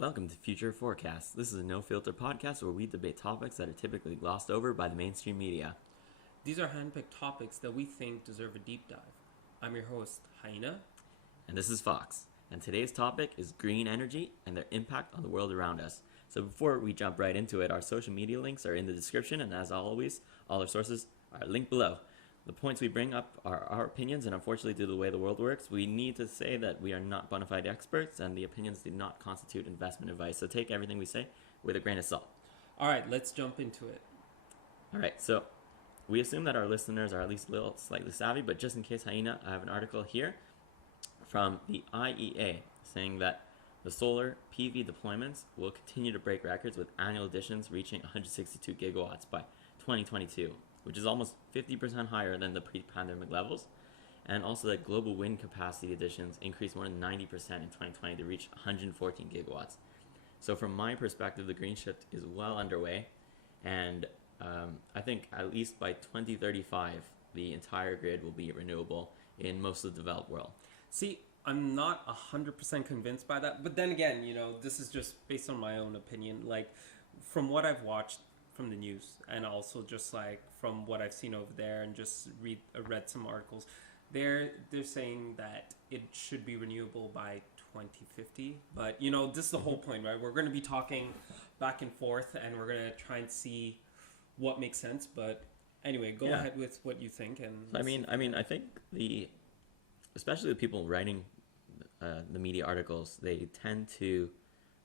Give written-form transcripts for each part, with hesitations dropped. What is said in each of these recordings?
Welcome to Future Forecast. This is a no-filter podcast where we debate topics that are typically glossed over by the mainstream media. These are handpicked topics that we think deserve a deep dive. I'm your host, Hyena. And this is Fox. And today's topic is green energy and their impact on the world around us. So before we jump right into it, our social media links are in the description, and as always, all our sources are linked below. The points we bring up are our opinions, and unfortunately, due to the way the world works, we need to say that we are not bona fide experts, and the opinions do not constitute investment advice. So take everything we say with a grain of salt. All right, let's jump into it. All right, so we assume that our listeners are at least a little slightly savvy, but just in case, Hyena, I have an article here from the IEA saying that the solar PV deployments will continue to break records with annual additions reaching 162 gigawatts by 2022, which is almost 50% higher than the pre-pandemic levels. And also that global wind capacity additions increased more than 90% in 2020 to reach 114 gigawatts. So from my perspective, the green shift is well underway. And I think at least by 2035, the entire grid will be renewable in most of the developed world. See, I'm not 100% convinced by that. But then again, this is just based on my own opinion. Like, from what I've watched from the news, and also just like from what I've seen over there, and just read some articles, they're saying that it should be renewable by 2050. But this is the whole point, right? We're going to be talking back and forth, and we're going to try and see what makes sense. But anyway, go ahead with what you think. And I think especially the people writing the media articles, they tend to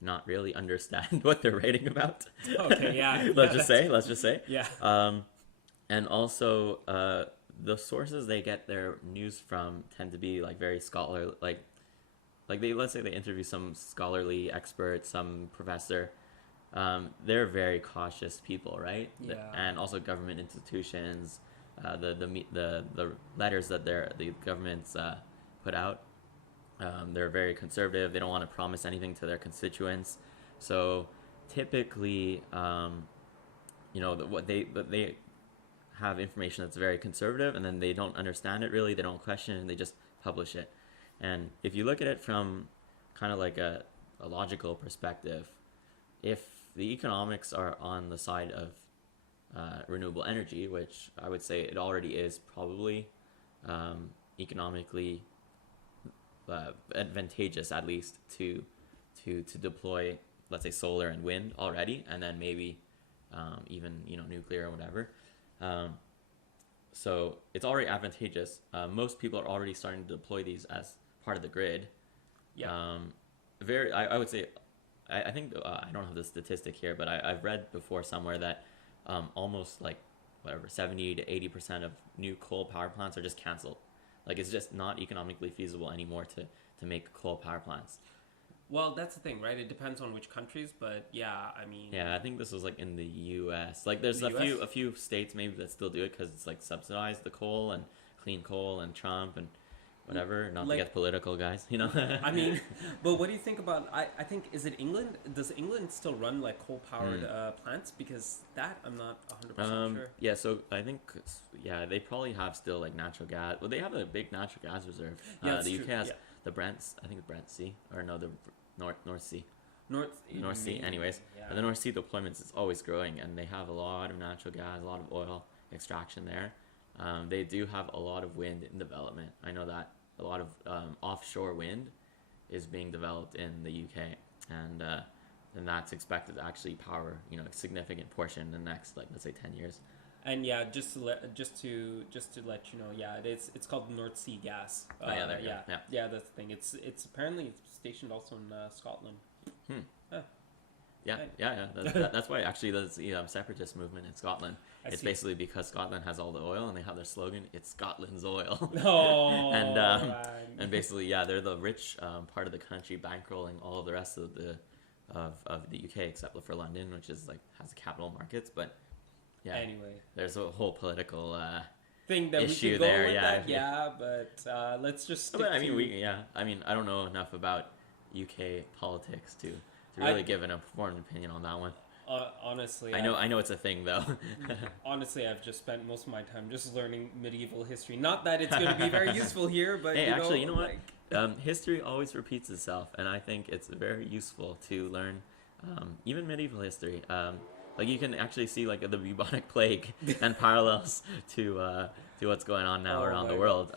not really understand what they're writing about. Okay, yeah. let's just say. Yeah. And also, the sources they get their news from tend to be like very scholar, like let's say they interview some scholarly expert, some professor. They're very cautious people, right? Yeah. And also government institutions, the letters that the governments put out. They're very conservative. They don't want to promise anything to their constituents. So typically, what they have information that's very conservative, and then they don't understand it really. They don't question it, and they just publish it. And if you look at it from kind of like a logical perspective, if the economics are on the side of renewable energy, which I would say it already is probably economically advantageous, at least to deploy, let's say, solar and wind already, and then maybe even nuclear or whatever. So it's already advantageous. Most people are already starting to deploy these as part of the grid. Yeah. I would say, I think I don't have the statistic here, but I've read before somewhere that almost like 70 to 80% of new coal power plants are just canceled. Like, it's just not economically feasible anymore to make coal power plants. Well, that's the thing, right? It depends on which countries, but yeah, I think this was like in the U.S. Like, there's a few states maybe that still do it because it's like subsidized, the coal and clean coal and Trump and whatever. Not to get political, guys. But what do you think about? I think, is it England? Does England still run like coal powered plants? Because that I'm not 100% sure. Yeah, so I think they probably have still like natural gas. Well, they have a big natural gas reserve. The UK has the Brent, I think the Brent Sea, or no, the North Sea. North Sea. Anyways, and the North Sea deployments is always growing, and they have a lot of natural gas, a lot of oil extraction there. They do have a lot of wind in development. I know that a lot of offshore wind is being developed in the UK, and that's expected to actually power a significant portion in the next, like, let's say 10 years. And just to let you know, it's called North Sea gas. That's the thing. It's apparently stationed also in Scotland. That's why actually there's the separatist movement in Scotland. It's basically because Scotland has all the oil, and they have their slogan, "It's Scotland's oil." Oh, and basically, they're the rich part of the country, bankrolling all of the rest of the UK except for London, which is like has capital markets. But anyway, there's a whole political thing that issue we could go there. With that, let's just stick I don't know enough about UK politics to really give an informed opinion on that one. Honestly, I know it's a thing though. Honestly, I've just spent most of my time just learning medieval history. Not that it's going to be very useful here, but hey, actually, you know what? History always repeats itself, and I think it's very useful to learn even medieval history. Like you can actually see like the bubonic plague and parallels to what's going on now Oh around the my world.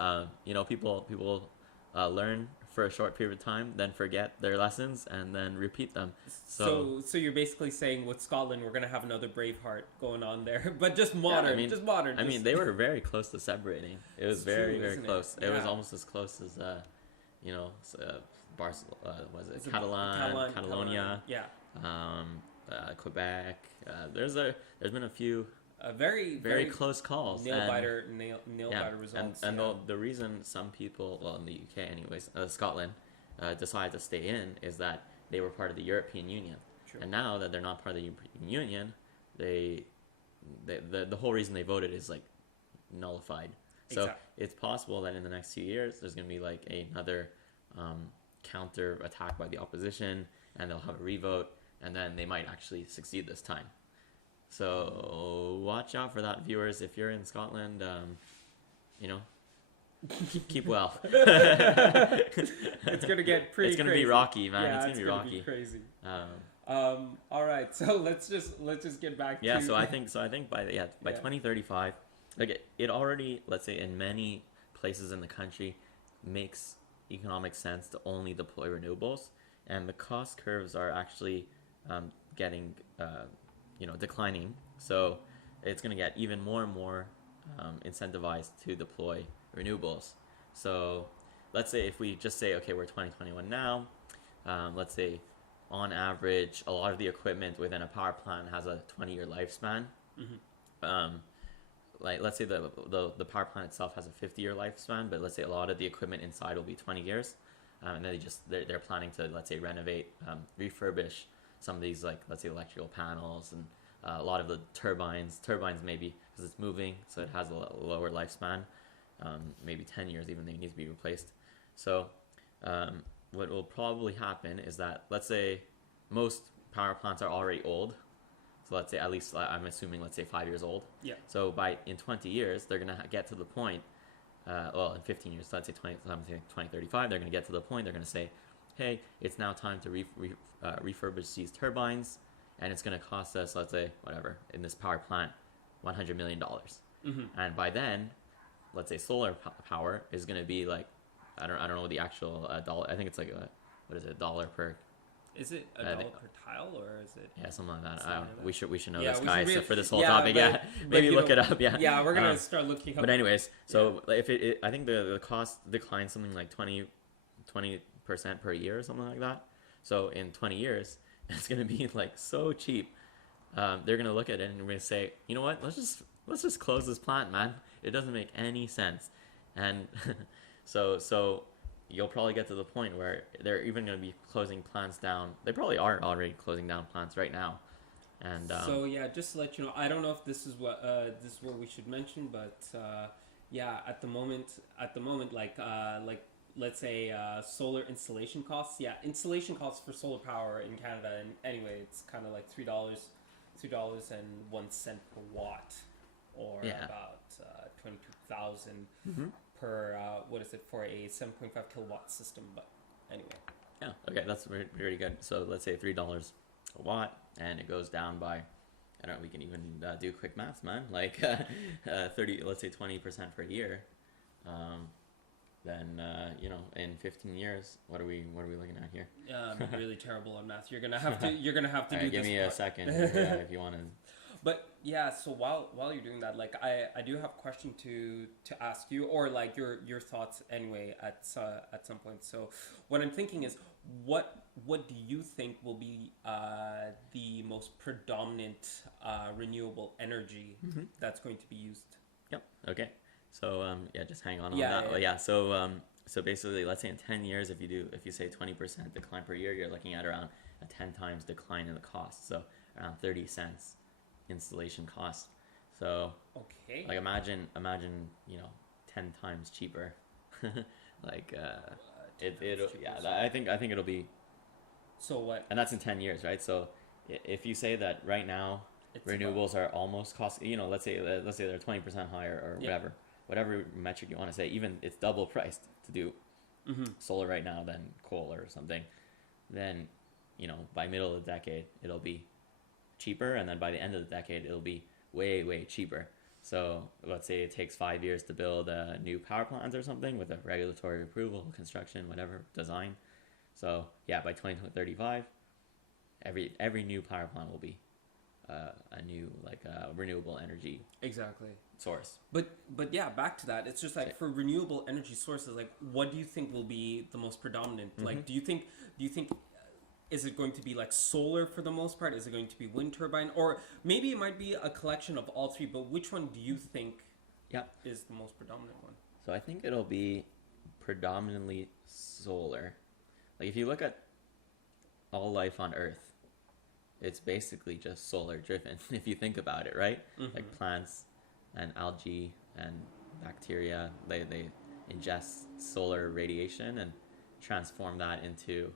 People learn for a short period of time, then forget their lessons, and then repeat them. So you're basically saying with Scotland, we're gonna have another Braveheart going on there, but just modern, just modern. I mean, they were very close to separating. It was very, very isn't close. it? It was Yeah. almost as close as, Barcelona, was it Is it Catalonia, Yeah, Quebec. There's been a few a very very close calls. nail and, biter yeah, results. and yeah. the reason some people, well, in the UK anyways, Scotland, decided to stay in is that they were part of the European Union. True. And now that they're not part of the European Union, the whole reason they voted is like nullified. So Exactly. it's possible that in the next few years there's going to be like another counter attack by the opposition, and they'll have a revote, and then they might actually succeed this time. So watch out for that, viewers. If you're in Scotland, keep well. It's gonna get pretty. It's gonna crazy. be rocky, man. Yeah, it's gonna be rocky. crazy. Um, All right, so let's just get back. yeah. to... So I think by Yeah. 2035, like it already, let's say in many places in the country, makes economic sense to only deploy renewables, and the cost curves are actually getting declining. So it's going to get even more and more incentivized to deploy renewables. So let's say if we just say, okay, we're 2021 now, let's say on average a lot of the equipment within a power plant has a 20-year lifespan. Like let's say the power plant itself has a 50-year lifespan, but let's say a lot of the equipment inside will be 20 years, and then they're planning to, let's say, renovate, refurbish some of these, like let's say electrical panels and a lot of the turbines maybe because it's moving, so it has a lower lifespan, maybe 10 years even, they need to be replaced. So what will probably happen is that, let's say most power plants are already old. So let's say, at least I'm assuming, let's say 5 years old. Yeah. So in 20 years, they're going to get to the point, in 15 years, so let's say 2035, they're going to get to the point, they're going to say, hey, it's now time to refurbish these turbines, and it's going to cost us, let's say, whatever, in this power plant, $100 million. And by then, let's say solar power is going to be like, I don't know the actual dollar, I think it's like $1 per. Is it $1 per tile, or is it? Yeah, something like that. Something like that. We should know Yeah, this, we guys. should So for this whole yeah, topic, but maybe you look know, it up. Yeah, Yeah, we're gonna start looking up. But anyways, so if I think the cost declines something like 20% per year or something like that. So in 20 years, it's gonna be like so cheap. They're gonna look at it and we're gonna say, you know what? Let's just close this plant, man. It doesn't make any sense. And so you'll probably get to the point where they're even going to be closing plants down. They probably are already closing down plants right now. And so yeah, just to let you know, I don't know if this is what we should mention, but yeah, at the moment, like let's say solar installation costs. Yeah, installation costs for solar power in Canada, and anyway, it's kind of like $3.01 per watt, or about 22,000 per what is it for a 7.5 kilowatt system. But anyway, yeah, okay, that's really good. So let's say $3 a watt, and it goes down by, I don't know, we can even do quick maths, man, like 30, let's say 20% per year. Then in 15 years, what are we looking at here? I'm really terrible on math. You're gonna have to All right, do give this me part. a second if you want to. But yeah, so while you're doing that, like I do have a question to ask you, or like your thoughts anyway at some point. So what I'm thinking is, what do you think will be the most predominant renewable energy that's going to be used? Yep. Okay. So just hang on Yeah, that. yeah. So basically, let's say in 10 years, if you say 20% decline per year, you're looking at around a 10 times decline in the cost. So around 30 cents installation cost. So okay, like imagine 10 times cheaper. Like it'll I think it'll be. So what? And that's in 10 years, right? So if you say that right now, It's renewables are almost cost, let's say they're 20% higher or whatever metric you want to say, even it's double priced to do solar right now than coal or something, then, by middle of the decade, it'll be cheaper. And then by the end of the decade, it'll be way, way cheaper. So let's say it takes 5 years to build new power plants or something with a regulatory approval, construction, whatever, design. So yeah, by 2035, every new power plant will be a new renewable energy Exactly. source. But yeah, back to that. It's just like for renewable energy sources, like what do you think will be the most predominant? Like, do you think is it going to be like solar for the most part? Is it going to be wind turbine, or maybe it might be a collection of all three? But which one do you think is the most predominant one? So I think it'll be predominantly solar. Like if you look at all life on Earth, it's basically just solar driven if you think about it, right? Like plants and algae and bacteria, they ingest solar radiation and transform that into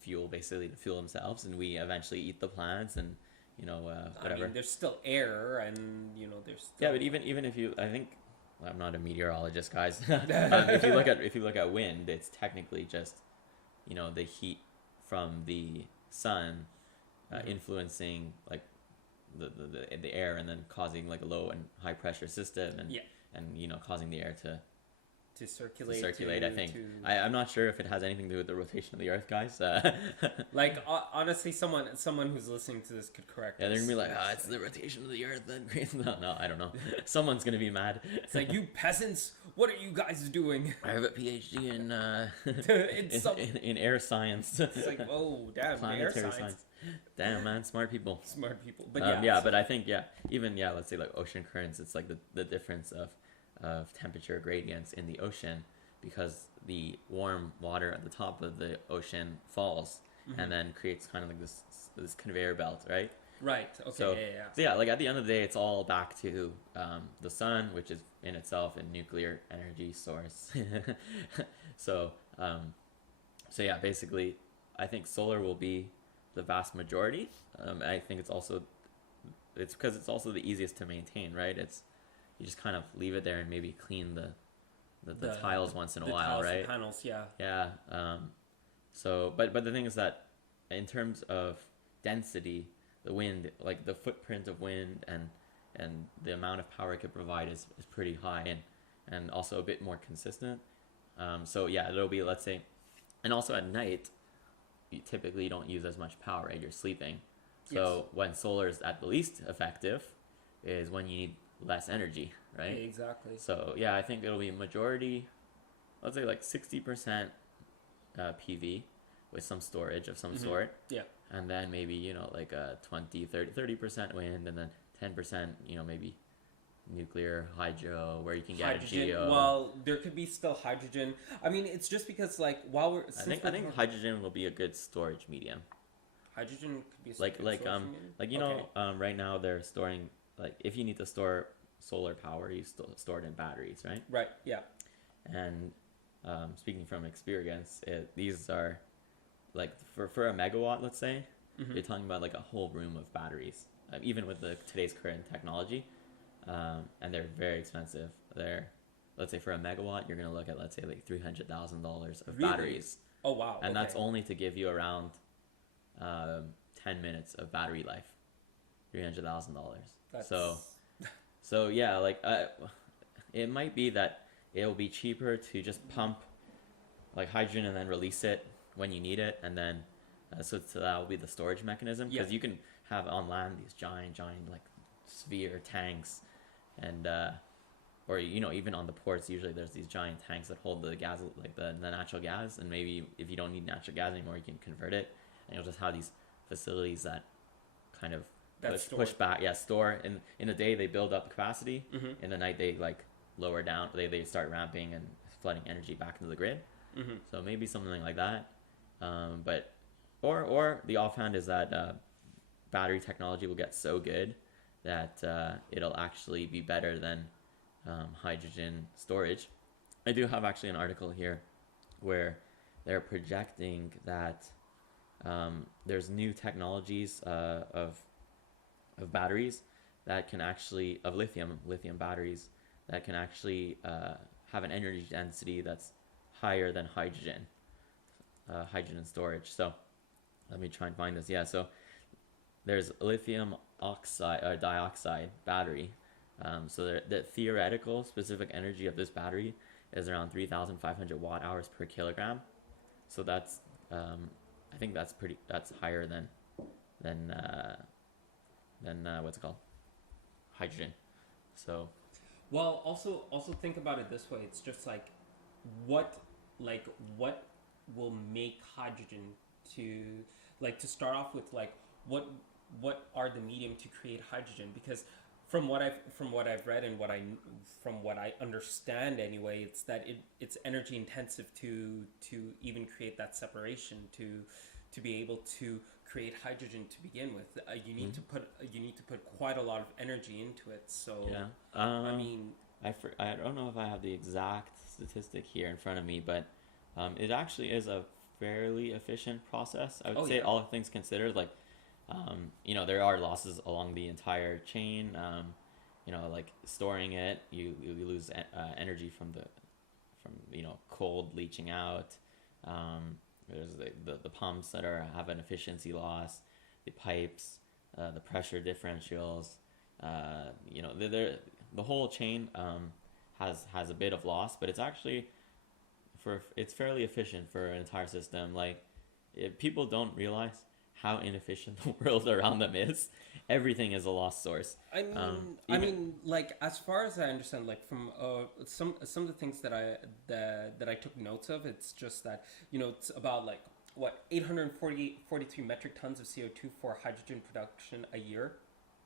fuel, basically to fuel themselves, and we eventually eat the plants and whatever. I mean, there's still air, and there's still... Yeah, but even if you, I think, well, I'm not a meteorologist, guys. If you look at wind, it's technically just the heat from the sun influencing like the air, and then causing like a low and high pressure system, and causing the air to circulate. I think I'm not sure if it has anything to do with the rotation of the Earth, guys. Like honestly, someone who's listening to this could correct. Yeah, they're gonna be like, it's the rotation of the Earth. Then no, I don't know. Someone's gonna be mad. It's like, you peasants, what are you guys doing? I have a PhD in in air science. It's like, oh damn, planetary air science. Damn, man, smart people. But but I think even let's say like ocean currents, it's like the difference of temperature gradients in the ocean, because the warm water at the top of the ocean falls and then creates kind of like this conveyor belt, right? Right. Okay. So like at the end of the day, it's all back to the sun, which is in itself a nuclear energy source. So basically, I think solar will be the vast majority. I think it's because it's also the easiest to maintain, right? You just kind of leave it there and maybe clean the tiles once in a while, right? The panels, yeah. Yeah. So, but the thing is that in terms of density, the wind, like the footprint of wind and the amount of power it could provide is pretty high, and also a bit more consistent. So yeah, it'll be, let's say, and also at night, you typically don't use as much power, right? You're sleeping. So when solar is at the least effective is when you need less energy, right? Yeah, exactly. So yeah, I think it'll be majority, let's say like 60% PV with some storage of some sort. Yeah. And then maybe, like 30% wind, and then 10%, maybe nuclear, hydro, where you can get hydrogen. geo. Well, there could be still hydrogen. I mean, it's just because like while we're I think hydrogen will be a good storage medium. Hydrogen could be right now they're storing, like if you need to store solar power, you store it in batteries, right? Right. Yeah. And speaking from experience, these are like for a megawatt, let's say, you're talking about like a whole room of batteries, even with today's current technology, and they're very expensive. Let's say for a megawatt, you're gonna look at, let's say, like $300,000 of batteries. Oh wow! And that's only to give you around 10 minutes of battery life. $300,000. So yeah, like it might be that it'll be cheaper to just pump like hydrogen and then release it when you need it, and then so that will be the storage mechanism, because you can have on land these giant like sphere tanks, and or even on the ports, usually there's these giant tanks that hold the gas, like the natural gas, and maybe if you don't need natural gas anymore, you can convert it, and you'll just have these facilities that kind of push back, store in the day. They build up capacity, in the night they like lower down, they start ramping and flooding energy back into the grid. So maybe something like that. But or the offhand is that battery technology will get so good that it'll actually be better than hydrogen storage. I do have actually an article here where they're projecting that there's new technologies of batteries that can actually, of lithium batteries that can actually have an energy density that's higher than hydrogen storage. So let me try and find this. Yeah, so there's lithium oxide dioxide battery. So the theoretical specific energy of this battery is around 3,500 watt hours per kilogram. So that's I think that's higher than what's it called, hydrogen. So Well, also think about it this way. It's just what what will make hydrogen to to start off with, what are the medium to create hydrogen? Because from what I've read and from what I understand anyway, it's that it's energy intensive to even create that separation to be able to create hydrogen to begin with. You need to put quite a lot of energy into it. So yeah, I mean, I don't know if I have the exact statistic here in front of me, but it actually is a fairly efficient process. I would say, yeah. all things considered, there are losses along the entire chain. Like storing it, you lose energy from cold leaching out. There's the pumps that have an efficiency loss, the pipes, the pressure differentials. The whole chain has a bit of loss, but it's actually it's fairly efficient for an entire system. People don't realize how inefficient the world around them is. Everything is a loss source. I mean, as far as I understand, from some of the things that I took notes of, it's just that it's about 843 metric tons of CO2 for hydrogen production a year.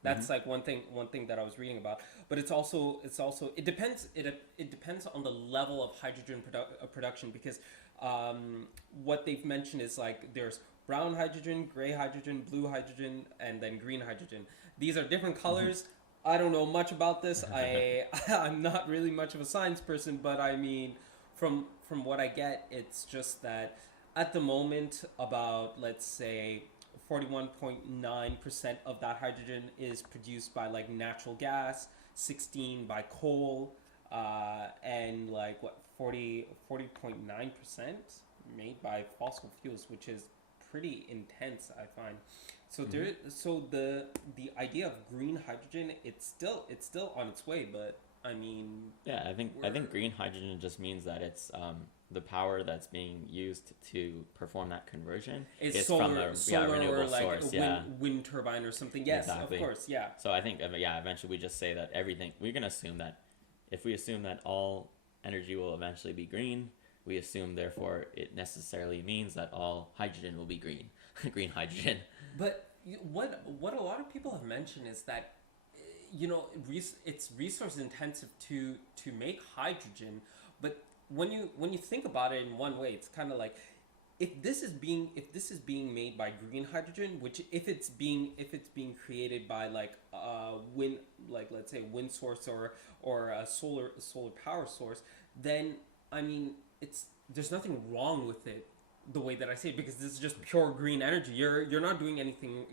That's one thing that I was reading about. But it depends on the level of hydrogen production, because what they've mentioned is there's brown hydrogen, gray hydrogen, blue hydrogen, and then green hydrogen. These are different colors. I don't know much about this. I'm not really much of a science person, but I mean, from what I get, it's just that at the moment, about, let's say, 41.9% of that hydrogen is produced by natural gas, 16 by coal, and 40.9% made by fossil fuels, which is pretty intense, I find. So the idea of green hydrogen, it's still on its way, but I mean, yeah, I think green hydrogen just means that it's the power that's being used to perform that conversion is from a renewable source, wind turbine or something. Yes, exactly. Of course, yeah. So I think eventually we just say that everything, we're gonna assume that if we assume that all energy will eventually be green, we assume therefore it necessarily means that all hydrogen will be green, green hydrogen. But what a lot of people have mentioned is that it's resource intensive to make hydrogen, but when you think about it in one way, it's kind of like, if this is being made by green hydrogen, which if it's being created by wind, let's say wind source or a solar power source, then I mean, there's nothing wrong with it, the way that I say it, because this is just pure green energy. You're not doing anything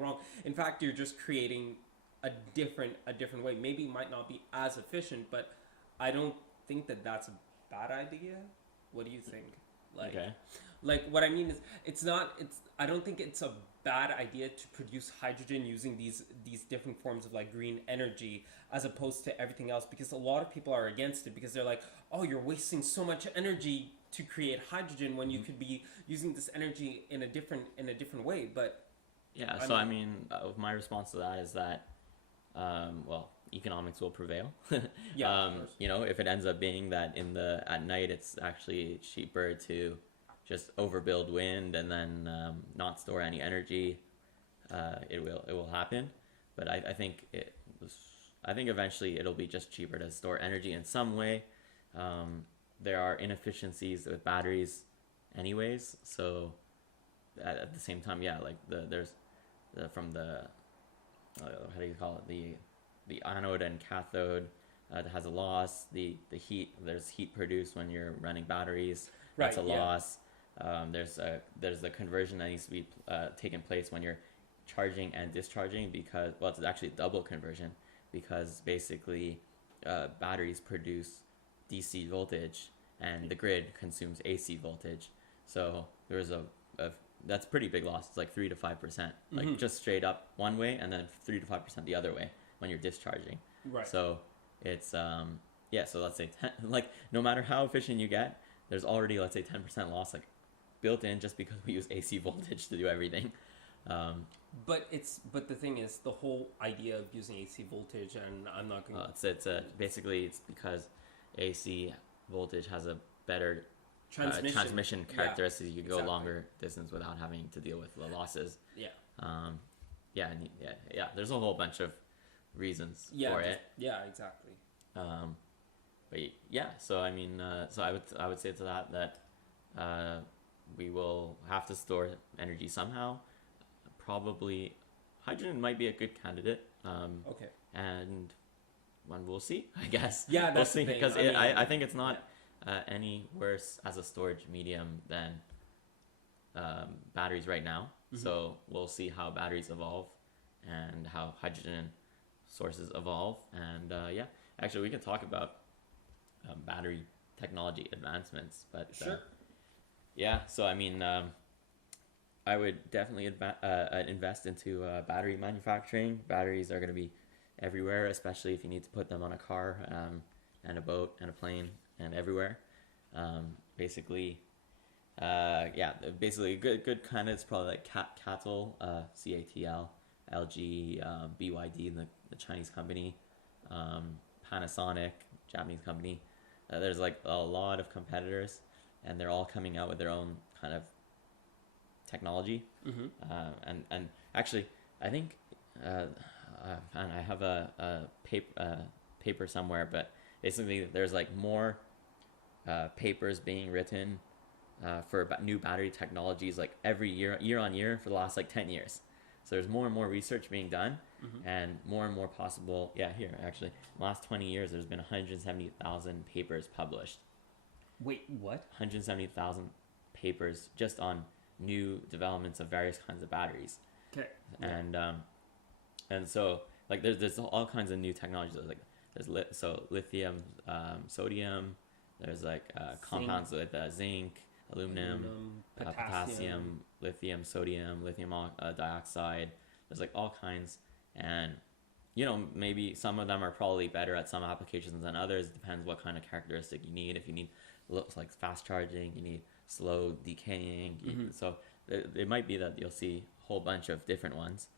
wrong. In fact, you're just creating a different way. Maybe it might not be as efficient, but I don't think that that's a bad idea. What do you think? Okay. What I mean is, I don't think it's a bad idea to produce hydrogen using these different forms of green energy, as opposed to everything else, because a lot of people are against it, because they're like, oh, you're wasting so much energy to create hydrogen when you could be using this energy in a different way. But yeah, I mean, my response to that is that economics will prevail. Yeah, if it ends up being that at night it's actually cheaper to just overbuild wind and then not store any energy, it will happen. But I think eventually it'll be just cheaper to store energy in some way. There are inefficiencies with batteries anyways, so at the same time, there's from the how do you call it, the anode and cathode that has a loss. The heat, there's heat produced when you're running batteries. That's a loss. There's the conversion that needs to be taking place when you're charging and discharging, because it's actually a double conversion, because basically batteries produce DC voltage, and the grid consumes AC voltage. So there's a that's pretty big loss. It's like 3 to 5%, like just straight up one way, and then 3 to 5% the other way when you're discharging. Right. So it's yeah. So let's say 10, like no matter how efficient you get, there's already, let's say, 10% loss like built in just because we use AC voltage to do everything. But the thing is, the whole idea of using AC voltage, and I'm not going to... It's basically it's because AC voltage has a better transmission characteristics. You can go longer distance without having to deal with the losses. Yeah. Yeah. There's a whole bunch of reasons for it. Yeah, exactly. But yeah, so I mean, so I would say to that we will have to store energy somehow. Probably hydrogen might be a good candidate. Okay. And when we'll see, I guess. Yeah, that's we'll see, the thing. because I think it's not any worse as a storage medium than batteries right now. So we'll see how batteries evolve and how hydrogen sources evolve. And yeah, actually we can talk about battery technology advancements, but sure. Yeah, so I mean, I would definitely invest into battery manufacturing. Batteries are going to be everywhere, especially if you need to put them on a car and a boat and a plane and everywhere. Basically good kind of, it's probably like CATL, CATL, LG, BYD, the Chinese company, Panasonic, Japanese company. There's like a lot of competitors, and they're all coming out with their own kind of technology. And actually, I think, and I have a paper somewhere, but basically there's like more papers being written for new battery technologies like every year on year for the last like 10 years. So there's more and more research being done, and more possible. Yeah, here actually, last 20 years there's been 170,000 papers published. Wait, what? 170,000 papers just on new developments of various kinds of batteries. Okay. And so like there's all kinds of new technologies. Like there's lithium, sodium. There's like compounds with zinc, aluminum, potassium, lithium, sodium, lithium dioxide. There's like all kinds, and maybe some of them are probably better at some applications than others. Depends what kind of characteristic you need. If you need like fast charging, you need slow decaying. So it might be that you'll see a whole bunch of different ones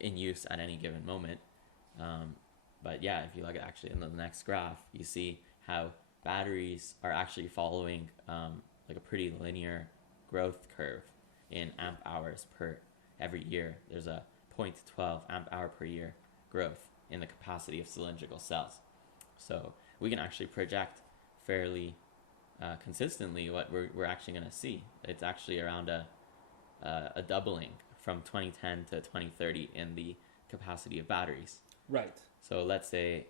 in use at any given moment. But yeah, if you look at actually in the next graph, you see how batteries are actually following like a pretty linear growth curve in amp hours per every year. There's a 0.12 amp hour per year growth in the capacity of cylindrical cells. So we can actually project fairly consistently what we're actually going to see. It's actually around a doubling from 2010 to 2030 in the capacity of batteries. Right. So let's say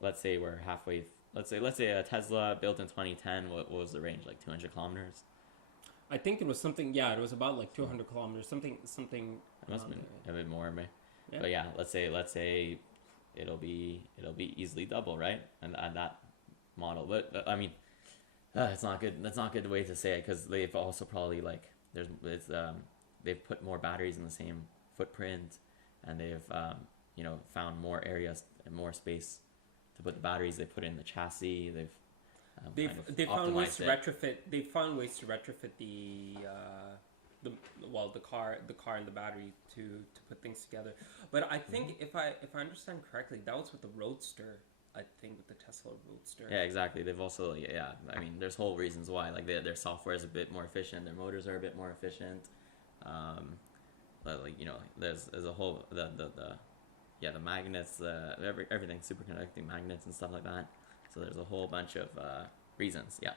we're halfway. Let's say a Tesla built in 2010. What was the range? Like 200 kilometers. I think it was something. Yeah, it was about like 200 kilometers. Something. It must have been a bit more, maybe. Yeah. But yeah, let's say it'll be easily double, right? And that model. But I mean, it's not good. That's not a good way to say it, because they've also probably like they've put more batteries in the same footprint, and they've found more areas and more space to put the batteries. They put in the chassis. They've found ways to it. retrofit. They've found ways to retrofit the car and the battery to put things together. But I think if I understand correctly, that was with the Roadster. I think with the Tesla Roadster. Yeah, exactly. They've also I mean, there's whole reasons why. Like their software is a bit more efficient. Their motors are a bit more efficient. There's a whole the magnets, everything, superconducting magnets and stuff like that. So there's a whole bunch of reasons. Yeah.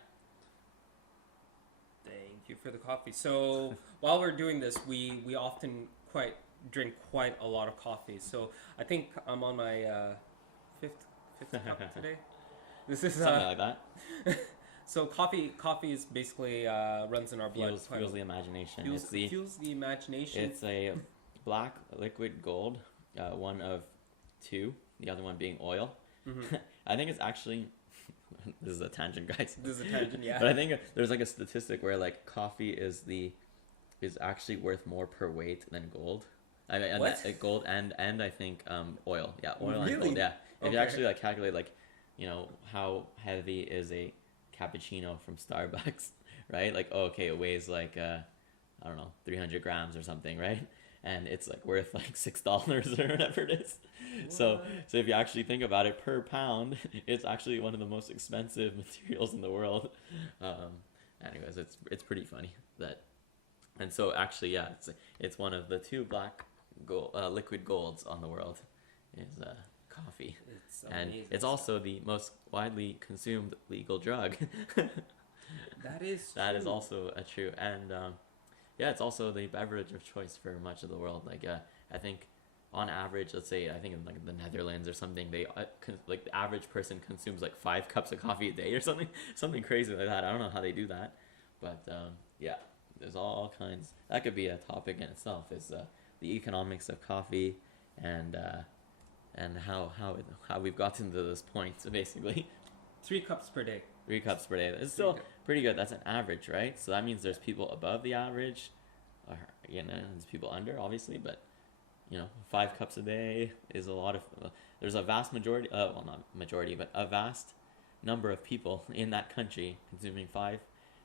Thank you for the coffee. So while we're doing this, we often drink quite a lot of coffee. So I think I'm on my fifth cup today. This is something like that. So coffee is basically runs in our blood. Fuels the imagination. Fuels the imagination. It's a black liquid gold, one of two. The other one being oil. I think it's actually this is a tangent, guys. This is a tangent, yeah. But I think there's like a statistic where like coffee is actually worth more per weight than gold. I mean, and What? gold and I think oil. Yeah, oil and Really? gold. Yeah, if you Okay. actually like calculate like, how heavy is a cappuccino from Starbucks, right? Like, oh, okay, it weighs like I don't know, 300 grams or something, right? And it's like worth like $6 or whatever it is. So What? so if you actually think about it, per pound, it's actually one of the most expensive materials in the world. Anyways, it's pretty funny that, and so actually, yeah, it's one of the two black gold liquid golds on the world is coffee, It's and amazing. it's also the most widely consumed legal drug. That is That is true. also a true, and yeah, it's also the beverage of choice for much of the world. Like, I think on average, let's say, I think in like the Netherlands or something, they like the average person consumes like 5 cups of coffee a day or something, something crazy like that. I don't know how they do that, but yeah, there's all kinds. That could be a topic in itself. Is the economics of coffee, and how we've gotten to this point. So basically, 3 cups per day. 3 cups per day. It's Three still cups. pretty good. That's an average, right? So that means there's people above the average, or there's people under, obviously. But 5 cups a day is a lot of. There's a vast majority. Well, not majority, but a vast number of people in that country consuming 5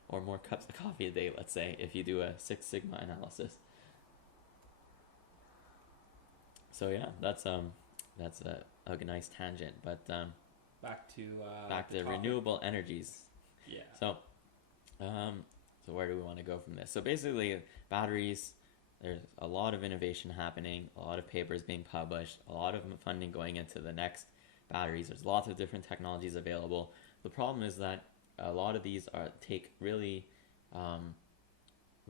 or more cups of coffee a day. Let's say if you do a Six Sigma analysis. So yeah, that's a nice tangent, but Back to back the to topic. renewable energies. Yeah. So, so where do we want to go from this? So basically, batteries. There's a lot of innovation happening, a lot of papers being published, a lot of funding going into the next batteries. There's lots of different technologies available. The problem is that a lot of these take really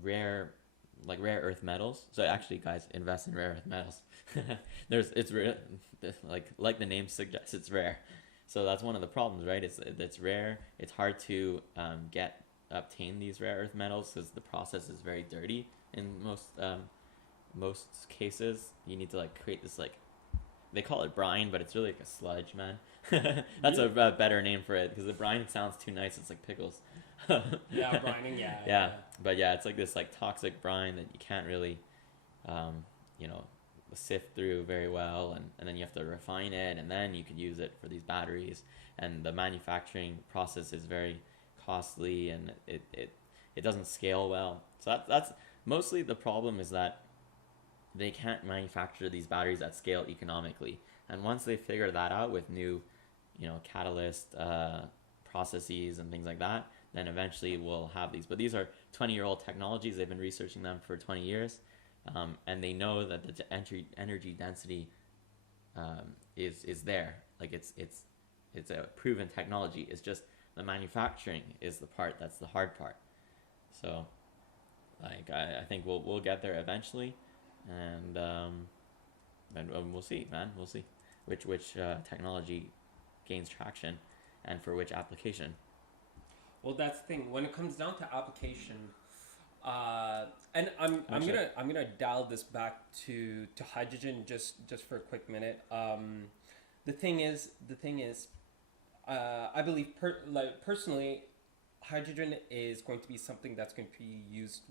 rare, like rare earth metals. So actually, guys, invest in rare earth metals. It's rare, like the name suggests, it's rare. So that's one of the problems, right? It's rare. It's hard to obtain these rare earth metals because the process is very dirty in most cases. You need to like create this, like, they call it brine, but it's really like a sludge, man. That's Really? a better name for it because the brine sounds too nice. It's like pickles. Yeah, brining. Yeah. Yeah, but yeah, it's like this like toxic brine that you can't really, you know, sift through very well, and then you have to refine it, and then you could use it for these batteries. And the manufacturing process is very costly, and it doesn't scale well. So that's mostly the problem, is that they can't manufacture these batteries at scale economically. And once they figure that out with new, catalyst processes and things like that, then eventually we'll have these. But these are 20-year-old technologies. They've been researching them for 20 years. And they know that the energy density is there. Like it's a proven technology. It's just the manufacturing is the part that's the hard part. So, like I think we'll get there eventually, and we'll see, man. We'll see which technology gains traction, and for which application. Well, that's the thing. When it comes down to application, and I'm Actually- gonna dial this back to hydrogen just for a quick minute. The thing is, I believe personally, hydrogen is going to be something that's going to be used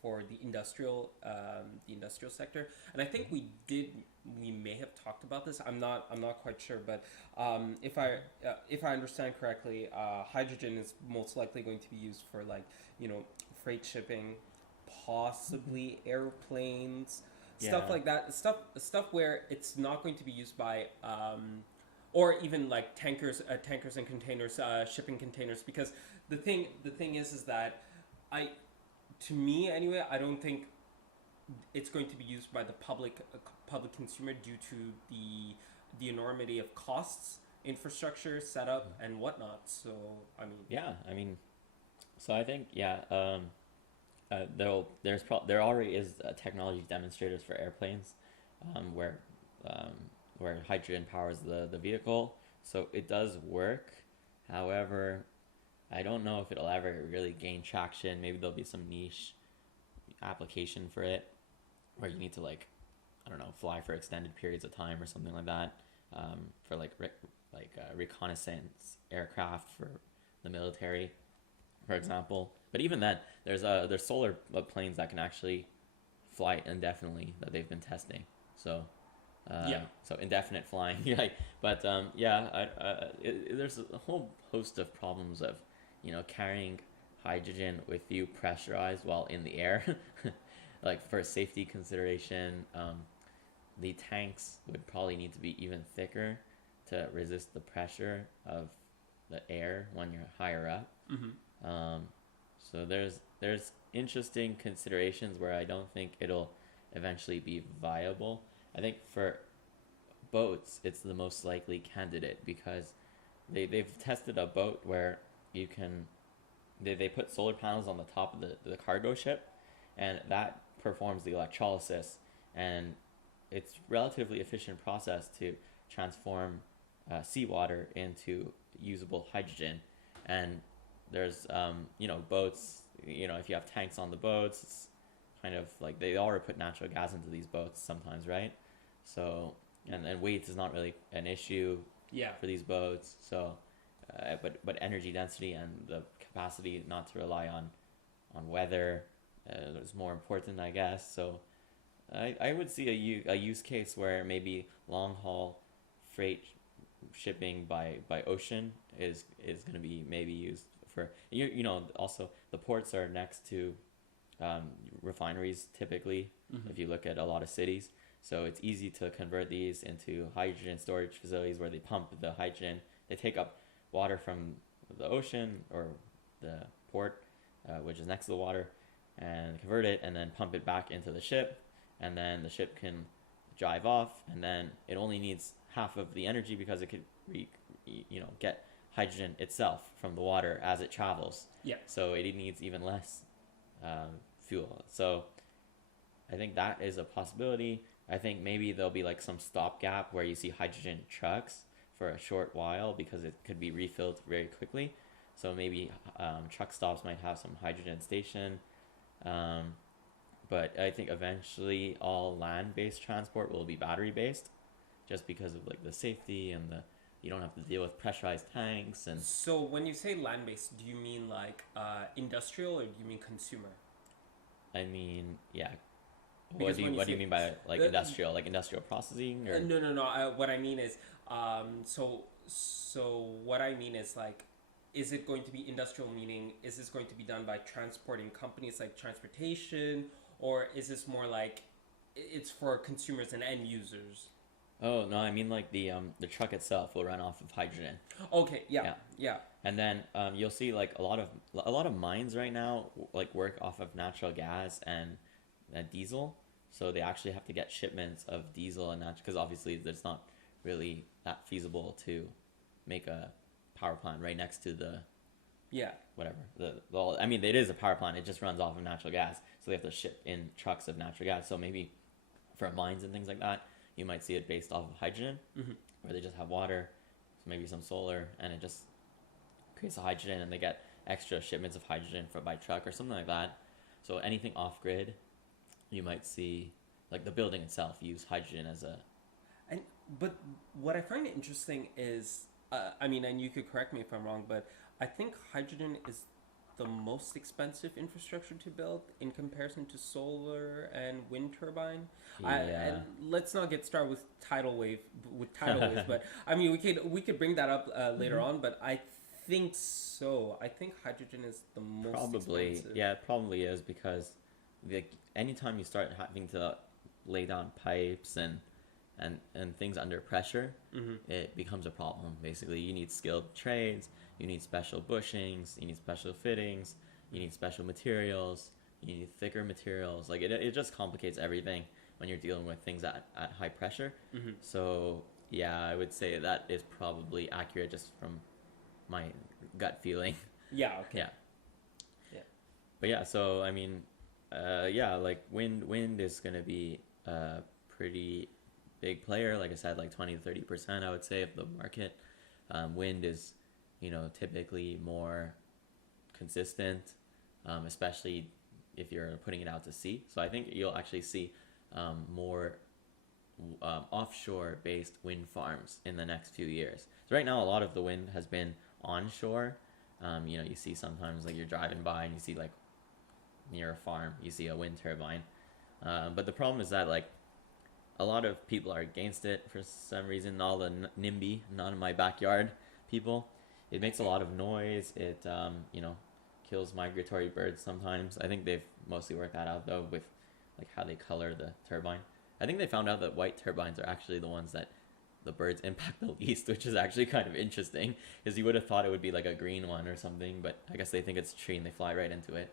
for the industrial sector, and I think we may have talked about this. I'm not quite sure, but if I understand correctly, hydrogen is most likely going to be used for, like, freight shipping, possibly airplanes, stuff Yeah. like that. Stuff where it's not going to be used by or even like tankers and containers, shipping containers. Because the thing is that to me anyway, I don't think it's going to be used by the public consumer due to the enormity of costs, infrastructure, setup, and whatnot. So I mean, Yeah, I mean, so I think there already is technology demonstrators for airplanes, where hydrogen powers the vehicle, so it does work. However, I don't know if it'll ever really gain traction. Maybe there'll be some niche application for it, where you need to, like, I don't know, fly for extended periods of time or something like that, for like reconnaissance aircraft for the military, for example. But even then, there's solar planes that can actually fly indefinitely that they've been testing. So so indefinite flying. Like, but there's a whole host of problems of carrying hydrogen with you pressurized while in the air. Like for safety consideration, the tanks would probably need to be even thicker to resist the pressure of the air when you're higher up. So there's interesting considerations where I don't think it'll eventually be viable. I think for boats, it's the most likely candidate because they've tested a boat where you can they put solar panels on the top of the cargo ship, and that performs the electrolysis, and it's relatively efficient process to transform seawater into usable hydrogen. And there's boats, if you have tanks on the boats, it's kind of like they already put natural gas into these boats sometimes, right? So and weight is not really an issue for these boats. So but energy density and the capacity not to rely on weather is more important, I guess. So I would see a use case where maybe long haul freight shipping by ocean is going to be maybe used for also the ports are next to refineries typically. If you look at a lot of cities, so it's easy to convert these into hydrogen storage facilities where they pump the hydrogen. They take up water from the ocean or the port, which is next to the water, and convert it and then pump it back into the ship, and then the ship can drive off, and then it only needs half of the energy because it could get hydrogen itself from the water as it travels. So it needs even less fuel. So I think that is a possibility. I think maybe there'll be like some stopgap where you see hydrogen trucks for a short while because it could be refilled very quickly. So maybe truck stops might have some hydrogen station. But I think eventually all land-based transport will be battery-based, just because of like the safety and you don't have to deal with pressurized tanks. And so when you say land-based, do you mean like industrial, or do you mean consumer? I mean, yeah. Because What do you mean by like industrial, like industrial processing? Or no. What I mean is, so what I mean is like, is it going to be industrial? Meaning, is this going to be done by transporting companies like transportation, or is this more like it's for consumers and end users? Oh no, I mean like the truck itself will run off of hydrogen. Okay, yeah. And then you'll see like a lot of mines right now like work off of natural gas and diesel. So they actually have to get shipments of diesel and natural, because obviously it's not really that feasible to make a power plant right next to the whatever. I mean it is a power plant. It just runs off of natural gas. So they have to ship in trucks of natural gas. So maybe for mines and things like that, you might see it based off of hydrogen, where they just have water, so maybe some solar, and it just creates the hydrogen, and they get extra shipments of hydrogen by truck or something like that. So anything off grid, you might see like the building itself use hydrogen as a. But what I find interesting is, I mean, and you could correct me if I'm wrong, but I think hydrogen is the most expensive infrastructure to build in comparison to solar and wind turbine. And let's not get started with tidal waves, but I mean we could bring that up later on. But I think so. I think hydrogen is the most expensive. Yeah, it probably is, because anytime you start having to lay down pipes and things under pressure, it becomes a problem. Basically, you need skilled trades, you need special bushings, you need special fittings, you need special materials, you need thicker materials. Like it just complicates everything when you're dealing with things at high pressure. So yeah, I would say that is probably accurate just from my gut feeling. Yeah. Okay. Yeah. But yeah, so I mean, like wind is gonna be a pretty big player. Like I said, like 20 to 30%, I would say, of the market. Wind is, typically more consistent, especially if you're putting it out to sea. So I think you'll actually see more offshore-based wind farms in the next few years. So right now, a lot of the wind has been onshore. You see sometimes like you're driving by and you see like near a farm, you see a wind turbine. But the problem is that like a lot of people are against it for some reason. All the NIMBY, not in my backyard people. It makes a lot of noise. It kills migratory birds sometimes. I think they've mostly worked that out though with like how they color the turbine. I think they found out that white turbines are actually the ones that the birds impact the least, which is actually kind of interesting because you would have thought it would be like a green one or something, but I guess they think it's a tree and they fly right into it.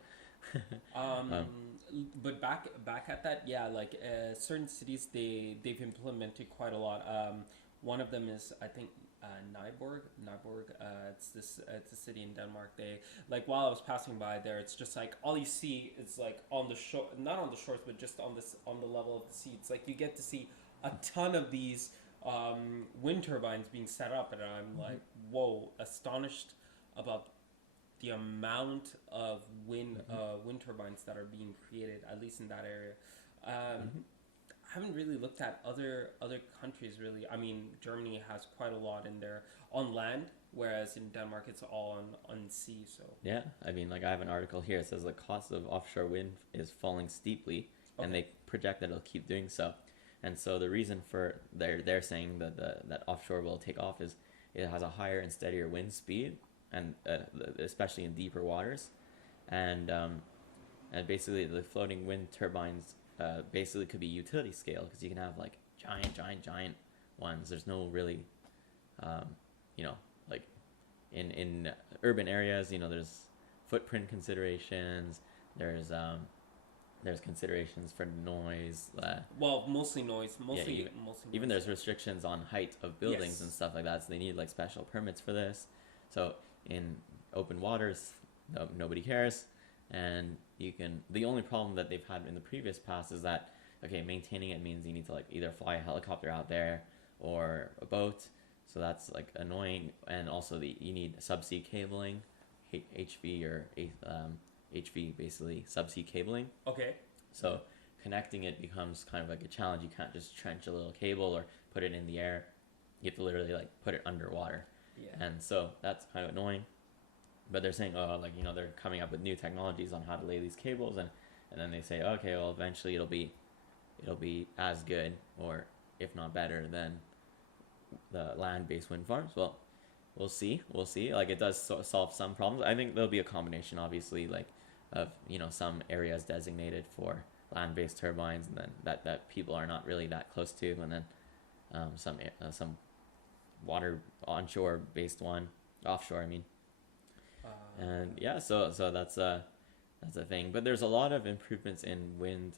But back at that, yeah, like certain cities they've implemented quite a lot. One of them is I think Nyborg. It's a city in Denmark. They like while I was passing by there, it's just like all you see is like on the shore, not on the shores, but just on the level of the sea. It's like you get to see a ton of these wind turbines being set up, and I'm like, whoa, astonished about the amount of wind turbines that are being created, at least in that area. I haven't really looked at other countries really. I mean, Germany has quite a lot in there on land, whereas in Denmark it's all on sea. So Yeah, I mean, like I have an article here. It says the cost of offshore wind is falling steeply, and they project that it'll keep doing so. And so the reason for they're saying that that offshore will take off is it has a higher and steadier wind speed, and especially in deeper waters, and basically the floating wind turbines basically could be utility scale because you can have like giant ones. There's no really, like in urban areas, there's footprint considerations. There's considerations for noise. Well, mostly noise. Mostly Even noise. there's restrictions on height of buildings Yes. and stuff like that. So they need like special permits for this. So in open waters, nobody cares, and the only problem that they've had in the previous past is that maintaining it means you need to like either fly a helicopter out there or a boat, so that's like annoying, and also you need subsea cabling, HV or HV, basically subsea cabling. Okay. So connecting it becomes kind of like a challenge. You can't just trench a little cable or put it in the air. You have to literally like put it underwater. Yeah. And so that's kind of annoying. But they're saying, they're coming up with new technologies on how to lay these cables, and then they say, okay, well, eventually it'll be as good, or if not better, than the land-based wind farms. Well, we'll see. Like, it does solve some problems. I think there'll be a combination, obviously, like of some areas designated for land-based turbines, and then that people are not really that close to, and then some water onshore-based one, offshore, I mean. And yeah, so that's a thing. But there's a lot of improvements in wind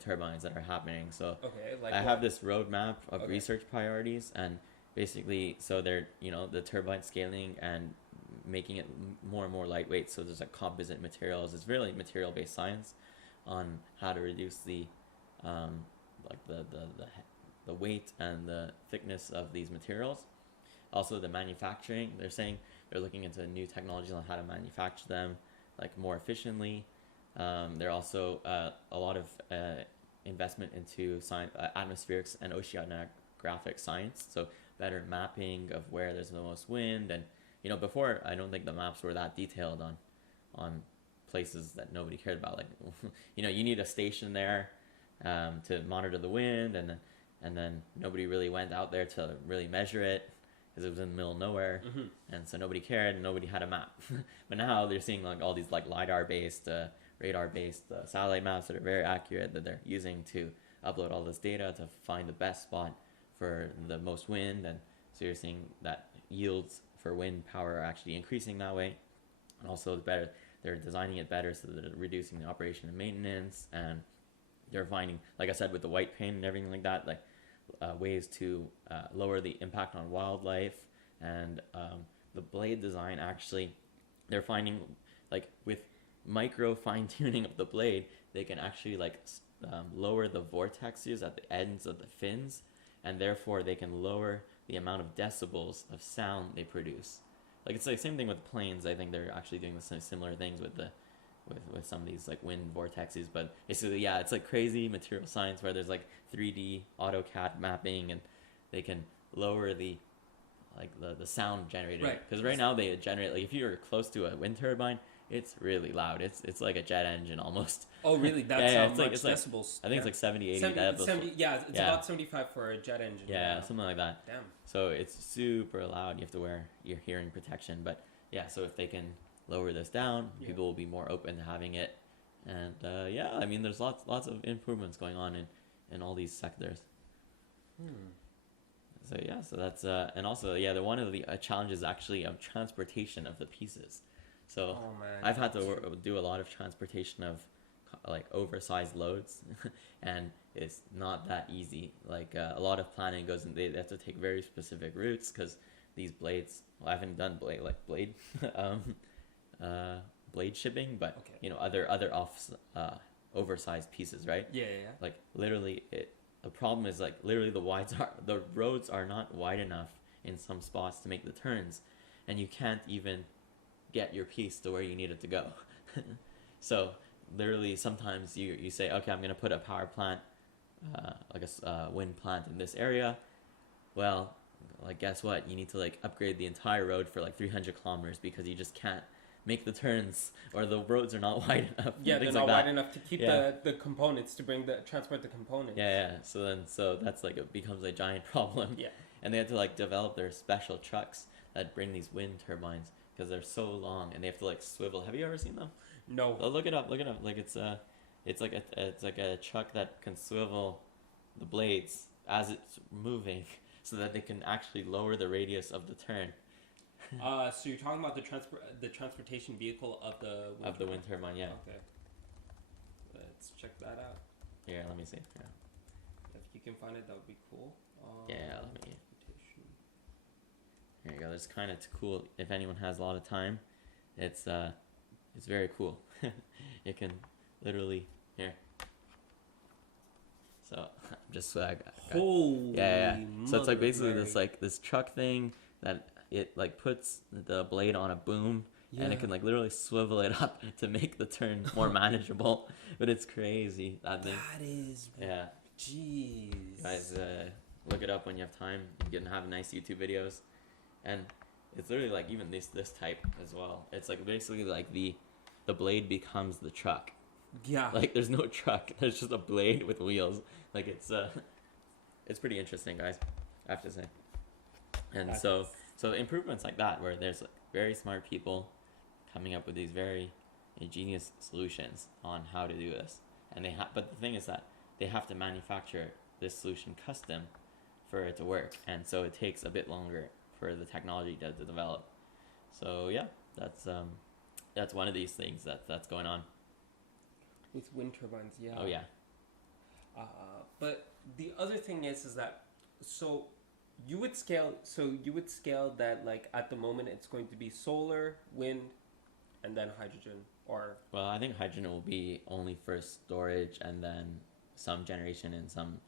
turbines that are happening. So like I have this roadmap of research priorities, and basically, so they're the turbine scaling and making it more and more lightweight. So there's like composite materials. It's really material-based science on how to reduce the the weight and the thickness of these materials. Also, the manufacturing. They're saying they're looking into new technologies on how to manufacture them like more efficiently. There are also a lot of investment into atmospherics and oceanographic science, so better mapping of where there's the most wind. And before, I don't think the maps were that detailed on places that nobody cared about. Like you need a station there to monitor the wind, and then nobody really went out there to really measure it, because it was in the middle of nowhere, and so nobody cared and nobody had a map. But now they're seeing like all these like LiDAR-based, radar-based satellite maps that are very accurate, that they're using to upload all this data to find the best spot for the most wind. And so you're seeing that yields for wind power are actually increasing that way. And also they're designing it better, so that they're reducing the operation and maintenance, and they're finding, like I said, with the white paint and everything like that, like ways to lower the impact on wildlife. And the blade design, actually, they're finding like with micro fine-tuning of the blade, they can actually like lower the vortexes at the ends of the fins, and therefore they can lower the amount of decibels of sound they produce. Like, it's the same thing with planes. I think they're actually doing the similar things with the with some of these like wind vortexes. But basically, yeah, it's like crazy material science where there's like 3D AutoCAD mapping, and they can lower the sound generated. Right. Because right now they generate, like if you're close to a wind turbine, it's really loud. It's like a jet engine almost. Oh, really? That's yeah, how much it's like, decibels. I think it's like 70, 80. 70, yeah, it's yeah. about 75 for a jet engine. Yeah, something like that. Damn. So it's super loud. You have to wear your hearing protection. But yeah, so if they can lower this down, people will be more open to having it. And yeah, I mean, there's lots of improvements going on in all these sectors. So yeah, so that's and also yeah, one of the challenges actually of transportation of the pieces. So I've had to do a lot of transportation of like oversized loads, and it's not that easy. Like a lot of planning goes in. They have to take very specific routes because these blades. Well, I haven't done blade blade shipping, but you know other oversized pieces, right? Yeah. Like literally, the problem is like literally the roads are not wide enough in some spots to make the turns, and you can't even get your piece to where you need it to go. So literally sometimes you say, okay, I'm going to put a power plant, like a wind plant in this area. Well, like guess what? You need to like upgrade the entire road for like 300 kilometers because you just can't make the turns, or the roads are not wide enough. Yeah, they're not wide enough to keep the components to transport the components. Yeah. So that's like it becomes a giant problem. Yeah. And they have to like develop their special trucks that bring these wind turbines because they're so long and they have to like swivel. Have you ever seen them? No. Oh, look it up. Like it's like a truck that can swivel the blades as it's moving so that they can actually lower the radius of the turn. So you're talking about the transportation vehicle of the wind turbine, yeah. Okay. Let's check that out. Here, let me see. Yeah. If you can find it, that would be cool. Yeah, let me. There you go. It's kind of cool. If anyone has a lot of time, it's very cool. You can literally here. So just holy yeah. So it's like basically this truck thing that it like puts the blade on a boom. Yeah. And it can like literally swivel it up to make the turn more manageable. But it's crazy, that thing. That is. Yeah. Jeez. Guys, look it up when you have time. You can have nice YouTube videos. And it's literally like even this type as well. It's like basically like the blade becomes the truck. Yeah. Like there's no truck. There's just a blade with wheels. Like it's pretty interesting, guys. I have to say. And so improvements like that, where there's like very smart people coming up with these very ingenious solutions on how to do this, and but the thing is that they have to manufacture this solution custom for it to work, and so it takes a bit longer for the technology to develop. So yeah, that's one of these things that's going on with wind turbines. Yeah. Oh yeah. But the other thing is that so you would scale that like at the moment it's going to be solar, wind, and then hydrogen, or well, I think hydrogen will be only for storage and then some generation in some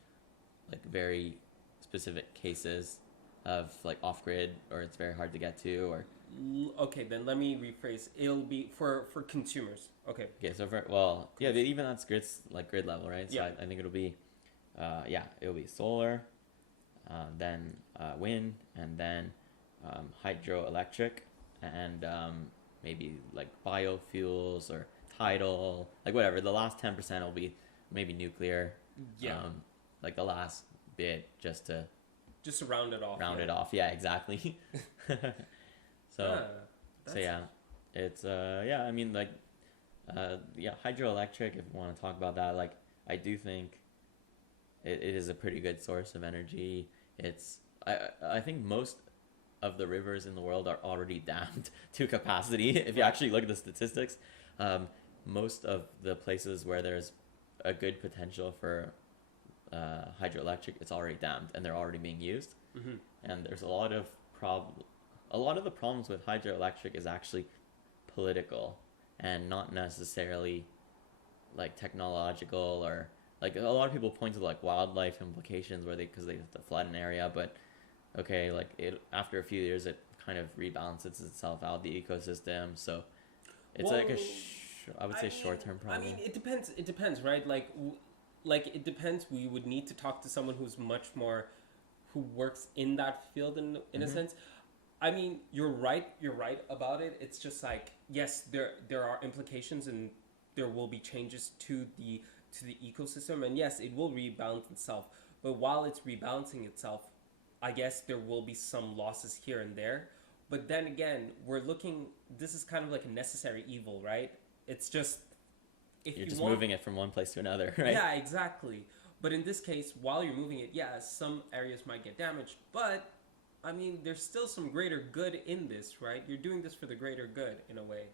like very specific cases of like off grid, or it's very hard to get to, or okay, then let me rephrase. It'll be for consumers. Okay, so even that's grid level, right? So yeah. I think it'll be it'll be solar, then wind, and then hydroelectric, and maybe like biofuels or tidal, like whatever. The last 10% will be maybe nuclear. Yeah. Like the last bit just to round it off. It off, yeah, exactly. So yeah, it's I mean like hydroelectric. If you want to talk about that, like I do think it is a pretty good source of energy. I think most of the rivers in the world are already dammed to capacity. If you actually look at the statistics, most of the places where there's a good potential for hydroelectric, it's already dammed and they're already being used. Mm-hmm. And there's a lot of the problems with hydroelectric is actually political and not necessarily like technological, or like a lot of people point to like wildlife implications because they have to flood an area, but okay, like after a few years it kind of rebalances itself out, the ecosystem. So it's I would say short-term I problem. mean, it depends. It depends, right? Like it depends. We would need to talk to someone who's much more, who works in that field in a sense. I mean, you're right. You're right about it. It's just like, yes, there are implications, and there will be changes to the ecosystem, and yes, it will rebalance itself. But while it's rebalancing itself, I guess there will be some losses here and there. But then again, we're looking. This is kind of like a necessary evil, right? It's just, if You're you just want, moving it from one place to another, right? yeah, exactly. But in this case, while you're moving it, yeah, some areas might get damaged, but I mean, there's still some greater good in this, right? You're doing this for the greater good in a way.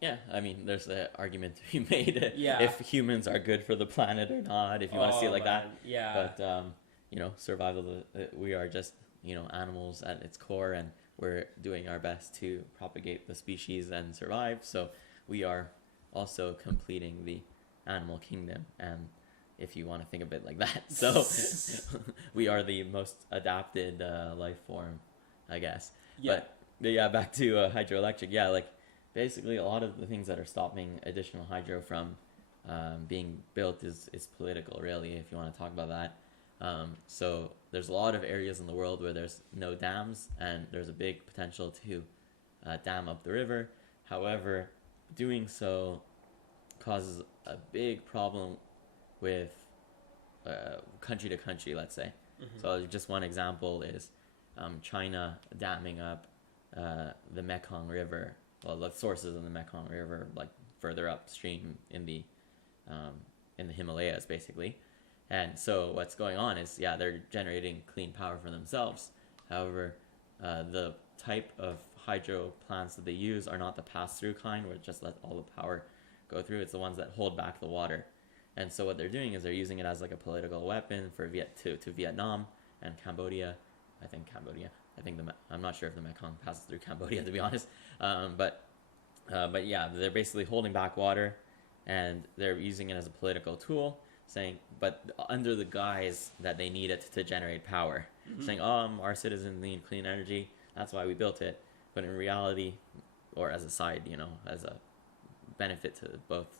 Yeah, I mean, there's the argument to be made Yeah. if humans are good for the planet or not, if you want to see it like that. Yeah. But you know, survival. We are just, you know, animals at its core, and we're doing our best to propagate the species and survive. So we are also completing the animal kingdom, and if you want to think of it like that, so we are the most adapted life form, I guess. Yeah. But yeah, back to hydroelectric. Yeah, like basically a lot of the things that are stopping additional hydro from being built is political, really, if you want to talk about that. So there's a lot of areas in the world where there's no dams, and there's a big potential to dam up the river. However, doing so causes a big problem with country to country, let's say. So just one example is China damming up the Mekong River, well, the sources of the Mekong River, like further upstream in the Himalayas, basically. And so what's going on is, yeah, they're generating clean power for themselves. However, the type of hydro plants that they use are not the pass-through kind, where it just let all the power go through. It's the ones that hold back the water. And so what they're doing is they're using it as like a political weapon for to Vietnam and Cambodia. I think I'm not sure if the Mekong passes through Cambodia, to be honest. But yeah, they're basically holding back water, and they're using it as a political tool, saying, but under the guise that they need it to generate power, saying, our citizens need clean energy, that's why we built it. But in reality, or as a side, you know, as a benefit to both,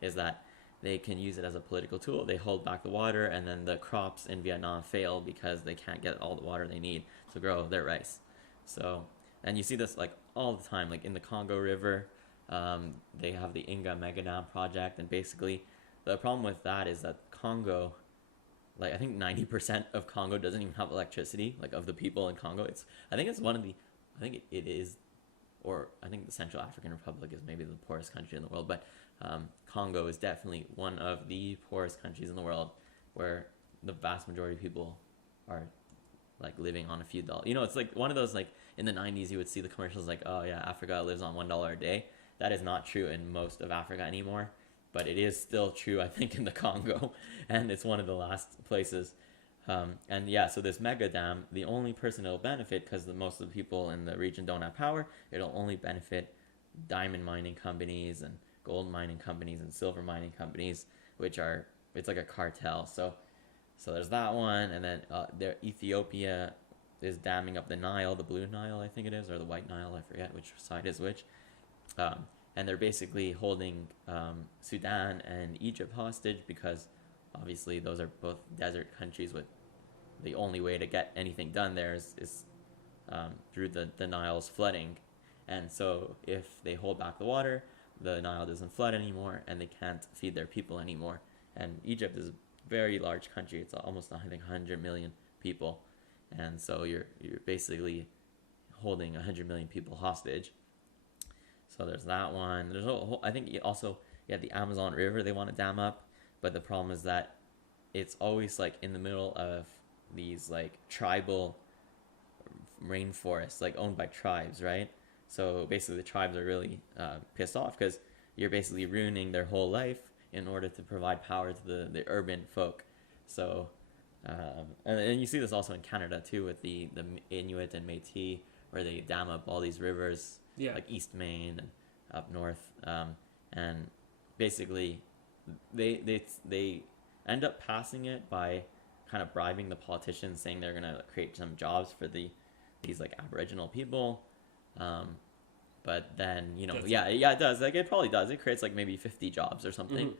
is that they can use it as a political tool. They hold back the water, and then the crops in Vietnam fail because they can't get all the water they need to grow their rice. So, and you see this like all the time, like in the Congo River, they have the Inga Mega Dam project, and basically the problem with that is that Congo, like I think 90% of Congo doesn't even have electricity, like of the people in Congo. I think it is, or I think the Central African Republic is maybe the poorest country in the world, but Congo is definitely one of the poorest countries in the world, where the vast majority of people are like living on a few dollars. You know, it's like one of those, like in the 90s you would see the commercials like, oh yeah, Africa lives on $1 a day. That is not true in most of Africa anymore, but it is still true, I think, in the Congo, and it's one of the last places. And yeah, so this mega dam, the only person it'll benefit, because most of the people in the region don't have power, it'll only benefit diamond mining companies and gold mining companies and silver mining companies, it's like a cartel. So there's that one, and then Ethiopia is damming up the Nile, the Blue Nile, I think it is, or the White Nile, I forget which side is which. And they're basically holding Sudan and Egypt hostage, because obviously those are both desert countries with the only way to get anything done there is through the Nile's flooding. And so if they hold back the water, the Nile doesn't flood anymore, and they can't feed their people anymore. And Egypt is a very large country. It's almost, I think, 100 million people. And so you're basically holding 100 million people hostage. So there's that one. There's I think also, yeah, the Amazon River they want to dam up, but the problem is that it's always like in the middle of these like tribal rainforests, like owned by tribes, right? So basically the tribes are really pissed off, because you're basically ruining their whole life in order to provide power to the urban folk. So and you see this also in Canada too, with the Inuit and Métis, where they dam up all these rivers, like East Main and up north, and basically they end up passing it by kind of bribing the politicians, saying they're gonna create some jobs for these like Aboriginal people, but then Does yeah, it does. Like it probably does. It creates like maybe 50 jobs or something. Mhm.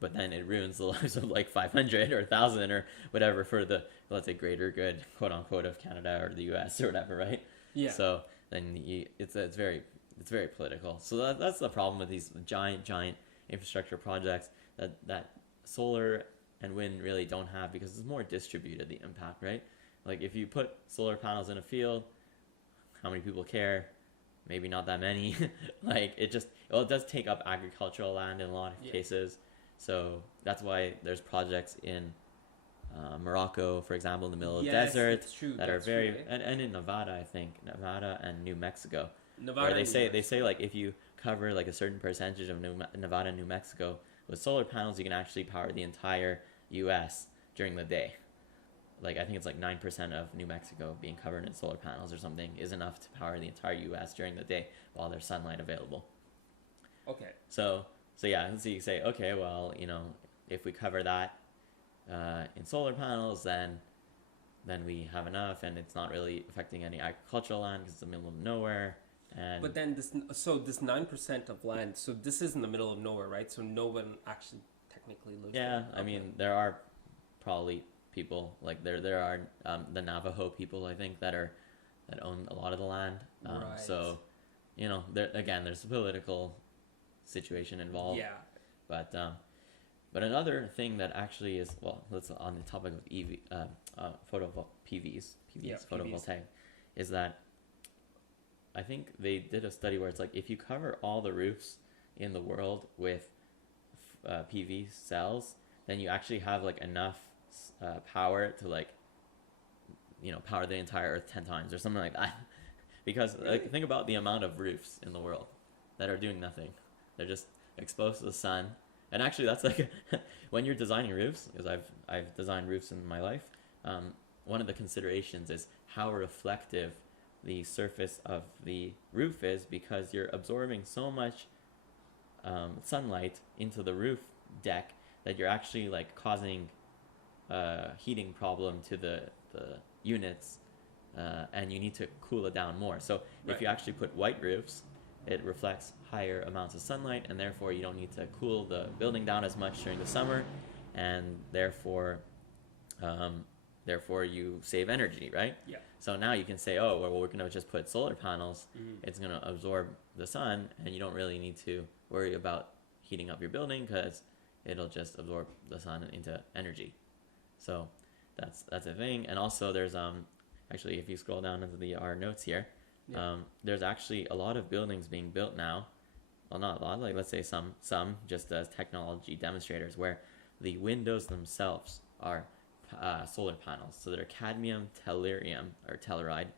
But then it ruins the lives of like 500 or 1,000 or whatever for the, let's say, greater good, quote unquote, of Canada or the U.S. or whatever, right? Yeah. So then it's very political. So that's the problem with these giant infrastructure projects that solar and wind really don't have, because it's more distributed, the impact, right? Like if you put solar panels in a field, how many people care? Maybe not that many. Like it does take up agricultural land in a lot of Yeah. cases. So that's why there's projects in Morocco, for example, in the middle of the Yes, desert that's true. that are That's true, very, eh? and in Nevada, I think Nevada and New Mexico, Nevada where they and New say Mexico. like if you cover like a certain percentage of Nevada and New Mexico with solar panels, you can actually power the entire U.S. during the day. Like I think it's like 9% of New Mexico being covered in solar panels or something is enough to power the entire U.S. during the day while there's sunlight available. Okay. So yeah, so you say, okay, well, if we cover that in solar panels, then we have enough, and it's not really affecting any agricultural land because it's the middle of nowhere. And But then this 9% of land. So this is in the middle of nowhere, right? So no one actually technically lives yeah, there. I mean, there are probably people like there are the Navajo people, I think, that own a lot of the land. Right. So there's a political situation involved. Yeah. But another thing that actually is, well, let's on the topic of PVs, Yeah, photovoltaic, is that I think they did a study where it's like if you cover all the roofs in the world with PV cells, then you actually have like enough power to like power the entire Earth 10 times or something like that. Because Really? like think about the amount of roofs in the world that are doing nothing. They're just exposed to the sun. And actually, that's like when you're designing roofs, because I've designed roofs in my life. One of the considerations is how reflective the surface of the roof is, because you're absorbing so much sunlight into the roof deck that you're actually like causing a heating problem to the units, and you need to cool it down more. So Right. if you actually put white roofs, it reflects higher amounts of sunlight, and therefore you don't need to cool the building down as much during the summer, and therefore you save energy, right? Yeah. So now you can say, oh, well, we're going to just put solar panels. Mhm. It's going to absorb the sun, and you don't really need to worry about heating up your building because it'll just absorb the sun into energy. So that's a thing. And also there's actually, if you scroll down into our notes here, Yeah. there's actually a lot of buildings being built now. Well, not a lot, like let's say some just as technology demonstrators, where the windows themselves are solar panels. So they're cadmium telluride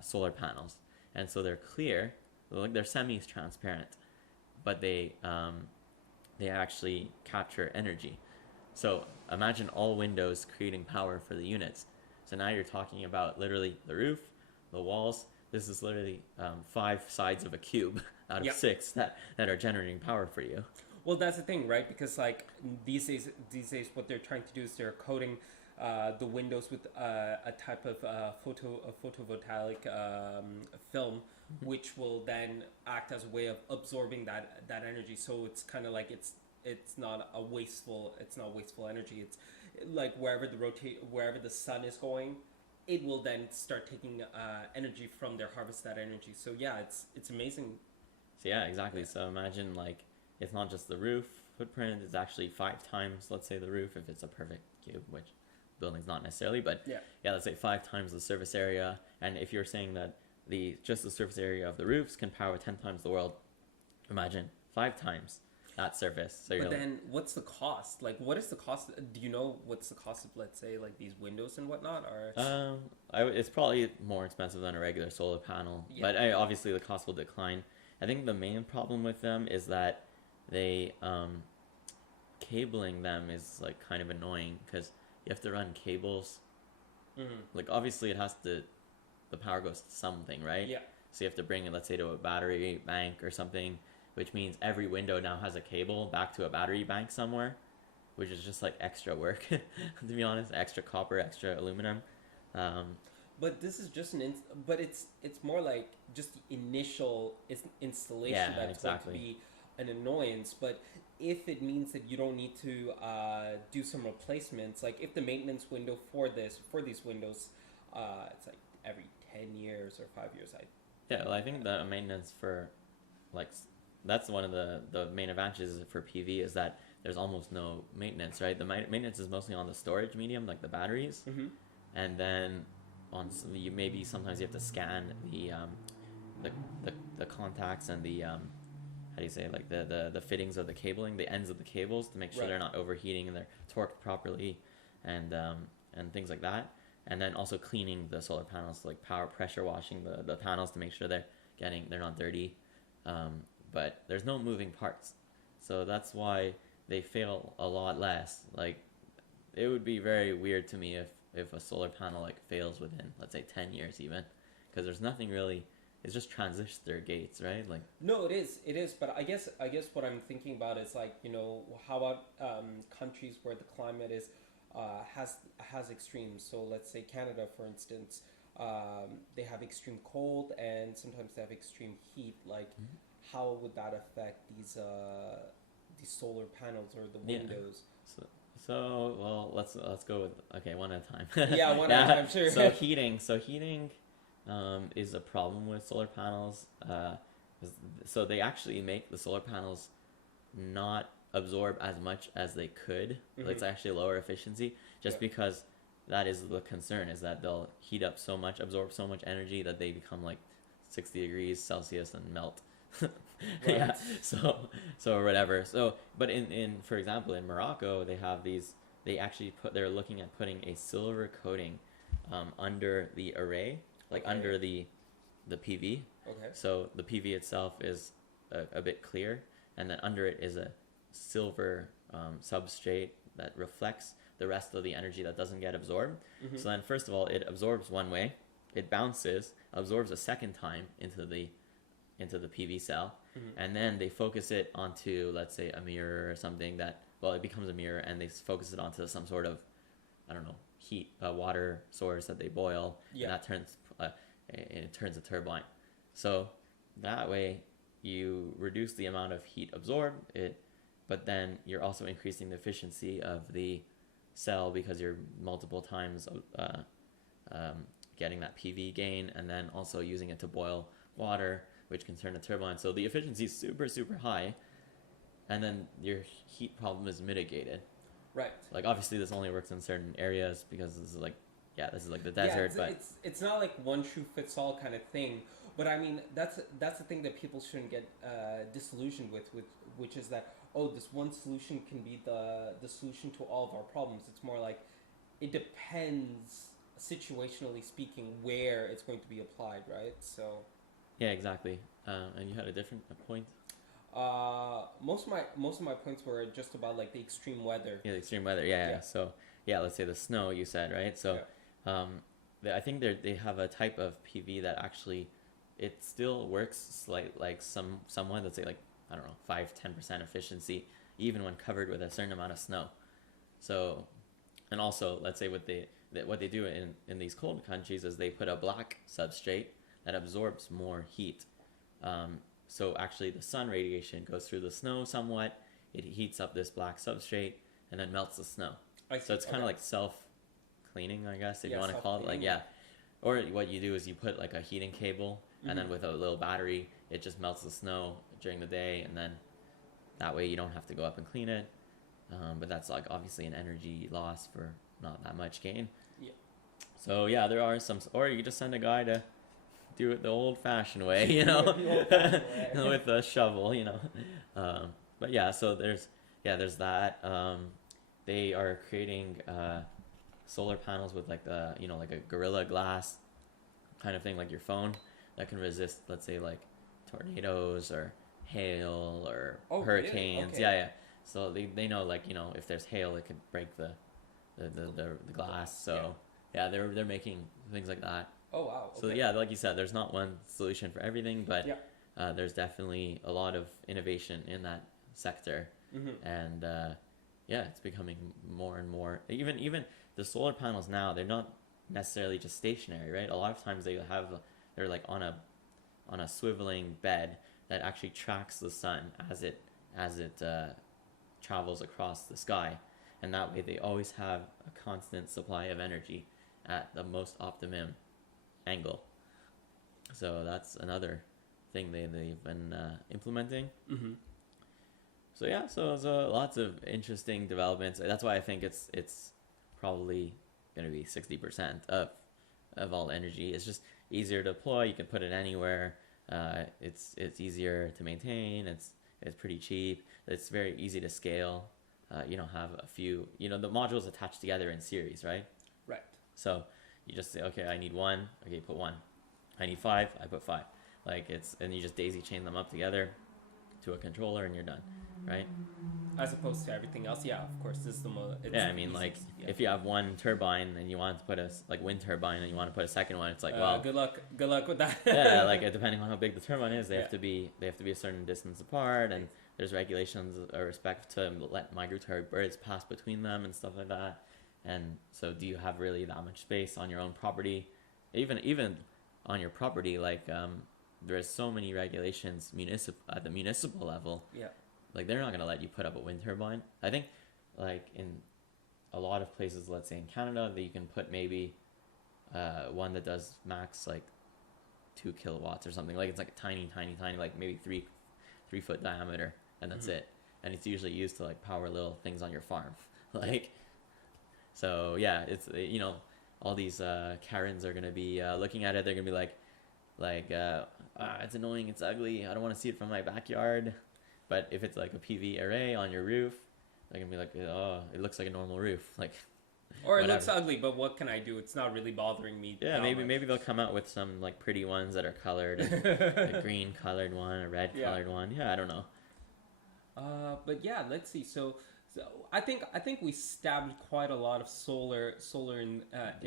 solar panels, and so they're clear, like they're semi-transparent, but they actually capture energy. So imagine all windows creating power for the units. So now you're talking about literally the roof, the walls. This is literally 5 sides of a cube out of Yeah. 6 that are generating power for you. Well, that's the thing, right? Because like these days, what they're trying to do is they're coating the windows with a type of photovoltaic film, which will then act as a way of absorbing that energy. So it's kind of like it's not wasteful energy. It's like wherever the sun is going, it will then start taking energy from there, harvest that energy. So yeah, it's amazing. So yeah, exactly. So imagine like it's not just the roof footprint, it's actually 5 times, let's say, the roof if it's a perfect cube, which building's not necessarily, but Yeah. let's say 5 times the surface area. And if you're saying that just the surface area of the roofs can power 10 times the world, imagine 5 times that surface. So But then, what's the cost? Like, what is the cost? Do you know what's the cost of, let's say, like these windows and whatnot? Or it's probably more expensive than a regular solar panel, Yeah. but obviously the cost will decline. I think the main problem with them is that they cabling them is like kind of annoying because you have to run cables. Like obviously the power goes to something, right? Yeah. So you have to bring it, let's say, to a battery bank or something, which means every window now has a cable back to a battery bank somewhere, which is just like extra work, to be honest, extra copper, extra aluminum. But this is just but it's more like just the initial installation Yeah, that's exactly. going to be an annoyance. But if it means that you don't need to do some replacements, like if the maintenance window for these windows, it's like every 10 years or 5 years, I Yeah, well, I think the maintenance for like that's one of the main advantages for PV is that there's almost no maintenance, right? The maintenance is mostly on the storage medium, like the batteries, mm-hmm. and then you maybe sometimes you have to scan the, the contacts and the how do you say, like the fittings of the cabling, the ends of the cables, to make sure Right. they're not overheating and they're torqued properly, and things like that. And then also cleaning the solar panels, like power pressure washing the panels to make sure they're not dirty. But there's no moving parts, so that's why they fail a lot less. Like, it would be very weird to me if a solar panel like fails within, let's say, 10 years even, because there's nothing really. It's just transistor gates, right? Like, No, it is. But I guess what I'm thinking about is, like, how about countries where the climate is has extremes. So let's say Canada, for instance, they have extreme cold and sometimes they have extreme heat. Like, how would that affect these solar panels or the yeah. windows? So well, let's go with, okay, one at a time. Yeah, one at a time, sure. So heating is a problem with solar panels. So they actually make the solar panels not absorb as much as they could. Mm-hmm. It's actually lower efficiency, just because that is the concern, is that they'll heat up so much, absorb so much energy that they become like 60 degrees Celsius and melt. Yeah. So or whatever. So, but in for example, in Morocco, they're looking at putting a silver coating under the array, like under the PV. Okay. So the PV itself is a bit clear, and then under it is a silver substrate that reflects the rest of the energy that doesn't get absorbed. Mm-hmm. So then, first of all, it absorbs one way, it bounces, absorbs a second time into the PV cell, and then they focus it onto, let's say, a mirror or something it becomes a mirror, and they focus it onto some sort of, I don't know, heat, water source that they boil, and that turns a turbine. So that way you reduce the amount of heat absorbed, but then you're also increasing the efficiency of the cell because you're multiple times getting that PV gain, and then also using it to boil water, which can turn a turbine. So the efficiency is super, super high, and then your heat problem is mitigated. Right. Like, obviously this only works in certain areas because this is like the desert, but it's not like one shoe fits all kind of thing. But I mean, that's the thing that people shouldn't get disillusioned with, which is that, oh, this one solution can be the solution to all of our problems. It's more like it depends, situationally speaking, where it's going to be applied, right? So yeah, exactly. And you had a different point. Most of my points were just about, like, the extreme weather. Yeah, the extreme weather. Yeah. So yeah, let's say the snow, you said, right? So I think they have a type of PV that actually it still works somewhat. Let's say, like, I don't know, 5-10% efficiency even when covered with a certain amount of snow. So, and also, let's say what they do in these cold countries is they put a black substrate that absorbs more heat. So actually the sun radiation goes through the snow somewhat, it heats up this black substrate, and then melts the snow. So it's kind of like self-cleaning, I guess, if you want to call it. Like, yeah. Or what you do is you put like a heating cable, and then with a little battery, it just melts the snow during the day, and then that way you don't have to go up and clean it. But that's, like, obviously an energy loss for not that much gain. Yeah. So yeah, there are some, or you just send a guy to do it the old-fashioned way, with a shovel, But yeah, so there's that. They are creating solar panels with, like, like a Gorilla Glass kind of thing, like your phone, that can resist, let's say, like tornadoes or hail or hurricanes. Really? Okay. Yeah. So they know, like, if there's hail, it could break the glass. So yeah, they're making things like that. Oh, wow. Okay. So yeah, like you said, there's not one solution for everything, but there's definitely a lot of innovation in that sector, and it's becoming more and more. Even the solar panels now, they're not necessarily just stationary, right? A lot of times they're like on a swiveling bed that actually tracks the sun as it travels across the sky, and that way they always have a constant supply of energy at the most optimum angle. So that's another thing they've been implementing. Mm-hmm. So yeah, so lots of interesting developments. That's why I think it's probably going to be 60% of all energy. It's just easier to deploy. You can put it anywhere. It's easier to maintain. It's pretty cheap. It's very easy to scale. You don't have a few. The modules attached together in series, right? Right. So you just say, okay, I need one. Okay, put one. I need five. I put five. And you just daisy chain them up together to a controller, and you're done, right? As opposed to everything else, yeah, of course, this is the most. Yeah, I mean, if you have one turbine and you want to put wind turbine and you want to put a second one, it's like, well, good luck with that. yeah, depending on how big the turbine is, they have to be a certain distance apart, and there's regulations or respect to let migratory birds pass between them and stuff like that. And so, do you have really that much space on your own property? Even on your property, there's so many regulations at the municipal level. Yeah. They're not going to let you put up a wind turbine. I think, in a lot of places, let's say in Canada, that you can put maybe one that does max 2 kilowatts or something. It's a tiny, maybe 3 foot diameter, and that's it. And it's usually used to power little things on your farm. So yeah, it's all these Karens are going to be looking at it. They're going to be it's annoying, it's ugly, I don't want to see it from my backyard. But if it's a PV array on your roof, they're gonna be like, oh, it looks like a normal roof, or it looks ugly, but what can I do? It's not really bothering me. Yeah, maybe they'll come out with some pretty ones that are colored, a green colored one, a red colored one. Yeah, I don't know. But yeah, let's see. So I think we stabbed quite a lot of solar in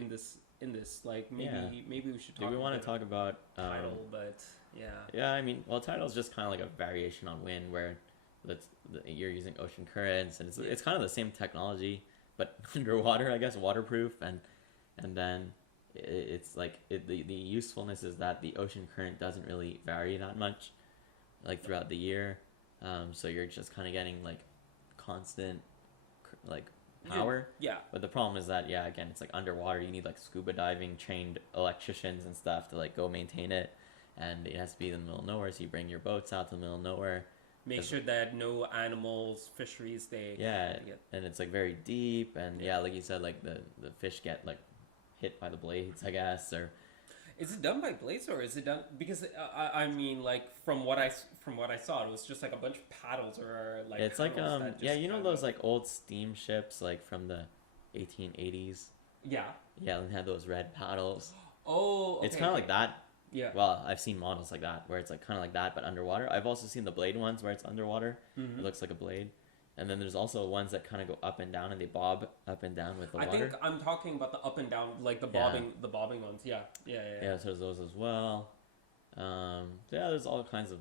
this. Maybe we should talk. Do we want to talk about tidal? But yeah. Yeah, I mean, tidal is just kind of a variation on wind, where you're using ocean currents, and it's kind of the same technology, but underwater, I guess, waterproof, and then it's the usefulness is that the ocean current doesn't really vary that much, throughout the year, so you're just kind of getting constant power. Yeah. But the problem is that, yeah, again, it's underwater. You need scuba diving trained electricians and stuff to go maintain it, and it has to be in the middle of nowhere. So you bring your boats out to the middle of nowhere. Make sure that no animals, fisheries, and it's very deep, and like you said, the fish get hit by the blades, I guess, or. Is it done by blades, or is it done because I mean, from what I saw, it was just a bunch of paddles or it's those old steamships from the 1880s. Yeah. Yeah, and had those red paddles. Oh, okay, it's kind of like that. Yeah. Well, I've seen models like that where it's kind of like that but underwater. I've also seen the blade ones where it's underwater. Mm-hmm. It looks like a blade. And then there's also ones that kind of go up and down, and they bob up and down with the water. I think I'm talking about the up and down, the bobbing ones. Yeah. Yeah, so there's those as well. There's all kinds of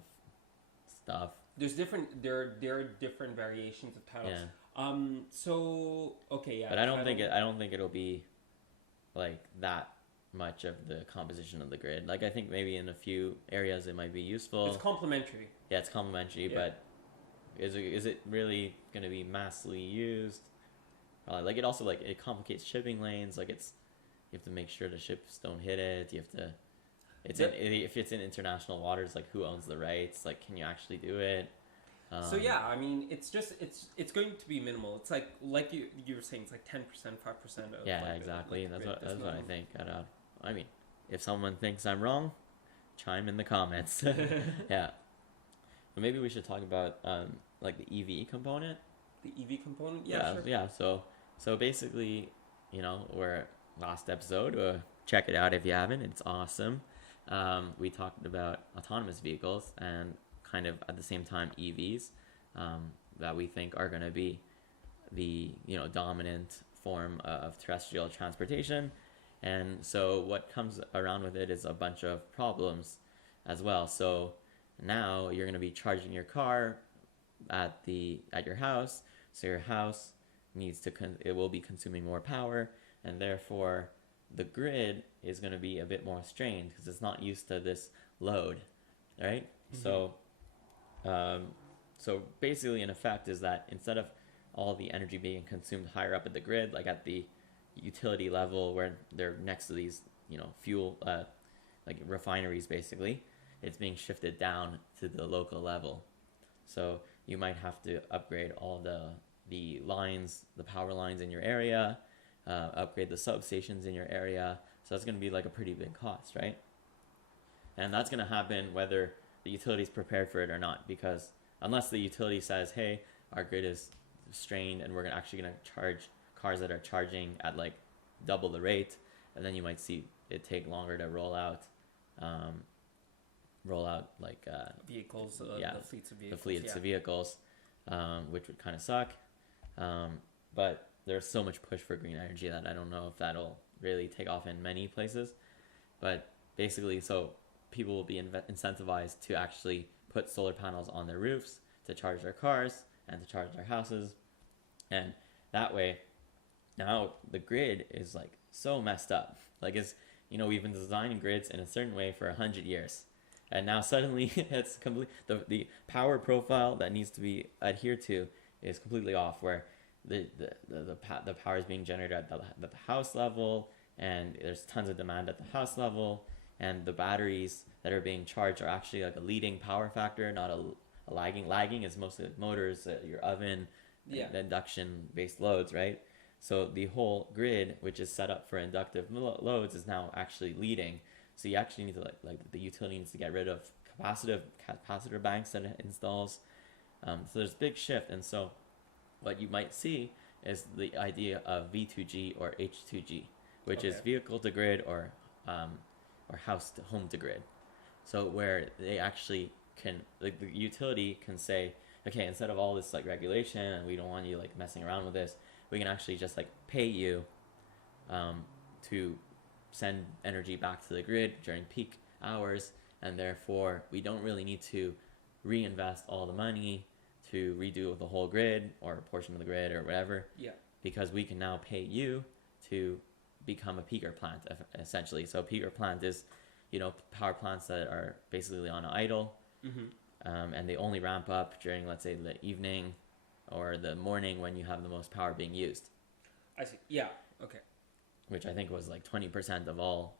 stuff. There are different variations of titles. Yeah. So okay, yeah. But I don't think it'll be that much of the composition of the grid. I think maybe in a few areas it might be useful. It's complementary. Yeah, it's complementary, but is it really going to be massively used? Probably. It also it complicates shipping lanes. You have to make sure the ships don't hit it. You have to. If it's in international waters, who owns the rights? Can you actually do it? So yeah, I mean, it's going to be minimal. It's like you were saying, it's 10%, 5% of. Yeah, exactly. That's what I think. I mean, if someone thinks I'm wrong, chime in the comments. Yeah. But maybe we should talk about the EV component. The EV component, yeah, sure. Yeah. So basically, we're last episode. Check it out if you haven't. It's awesome. We talked about autonomous vehicles and kind of at the same time EVs that we think are going to be the dominant form of terrestrial transportation. And so what comes around with it is a bunch of problems as well. So now you're going to be charging your car at your house, so your house needs to it will be consuming more power, and therefore the grid is going to be a bit more strained because it's not used to this load, right? So so basically, in effect, is that instead of all the energy being consumed higher up at the grid, like at the utility level where they're next to these, fuel, like refineries, basically, it's being shifted down to the local level. So you might have to upgrade all the lines, the power lines in your area, upgrade the substations in your area. So that's going to be like a pretty big cost, right? And that's going to happen whether the utility is prepared for it or not, because unless the utility says, hey, our grid is strained and we're actually going to charge cars that are charging at like double the rate, and then you might see it take longer to roll out like vehicles, the fleets of vehicles. The fleets of vehicles, which would kind of suck. But there's so much push for green energy that I don't know if that'll really take off in many places. But basically, so people will be incentivized to actually put solar panels on their roofs to charge their cars and to charge their houses. And that way, now the grid is like so messed up. Like we've been designing grids in a certain way for 100 years. And now suddenly it's complete. The power profile that needs to be adhered to is completely off, where the power is being generated at the house level, and there's tons of demand at the house level, and the batteries that are being charged are actually like a leading power factor, not a lagging. Lagging is mostly motors, your oven, the induction based loads, right? So the whole grid, which is set up for inductive loads, is now actually leading. So you actually need to like the utility needs to get rid of capacitor banks that it installs. So there's a big shift, and so what you might see is the idea of V2G or H2G, which is vehicle to grid or house to home to grid. So where they actually can, like the utility can say, okay, instead of all this like regulation and we don't want you like messing around with this, we can actually just like pay you to send energy back to the grid during peak hours, and therefore we don't really need to reinvest all the money to redo the whole grid or a portion of the grid or whatever, because we can now pay you to become a peaker plant, essentially. So a peaker plant is power plants that are basically on idle, and they only ramp up during, let's say, the evening or the morning when you have the most power being used. I see. Yeah. Okay. Which I think was like 20% of all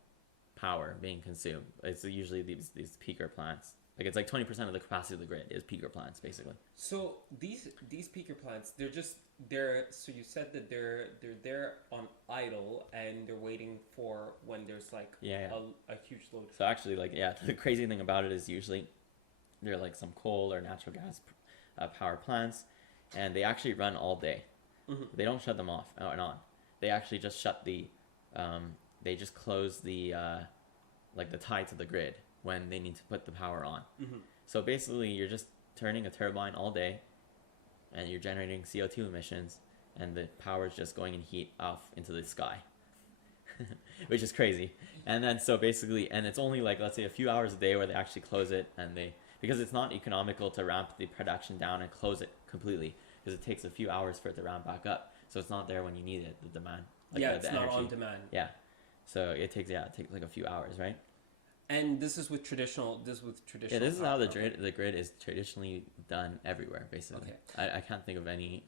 power being consumed. It's usually these peaker plants. Like it's like 20% of the capacity of the grid is peaker plants, basically. So these peaker plants, so you said that they're there on idle and they're waiting for when there's like a huge load. So actually, the crazy thing about it is usually they're like some coal or natural gas power plants, and they actually run all day. They don't shut them off and on. They actually just shut they just close the like the tie to the grid when they need to put the power on. So basically, you're just turning a turbine all day, and you're generating CO2 emissions, and the power is just going in heat off into the sky, which is crazy. And then so basically, and it's only like, let's say, a few hours a day where they actually close it, and because it's not economical to ramp the production down and close it completely, because it takes a few hours for it to ramp back up. So it's not there when you need it, the demand. Like it's not on demand. Yeah. So it takes like a few hours, right? And this is with traditional. Yeah, this is how the grid is traditionally done everywhere, basically. Okay. I can't think of any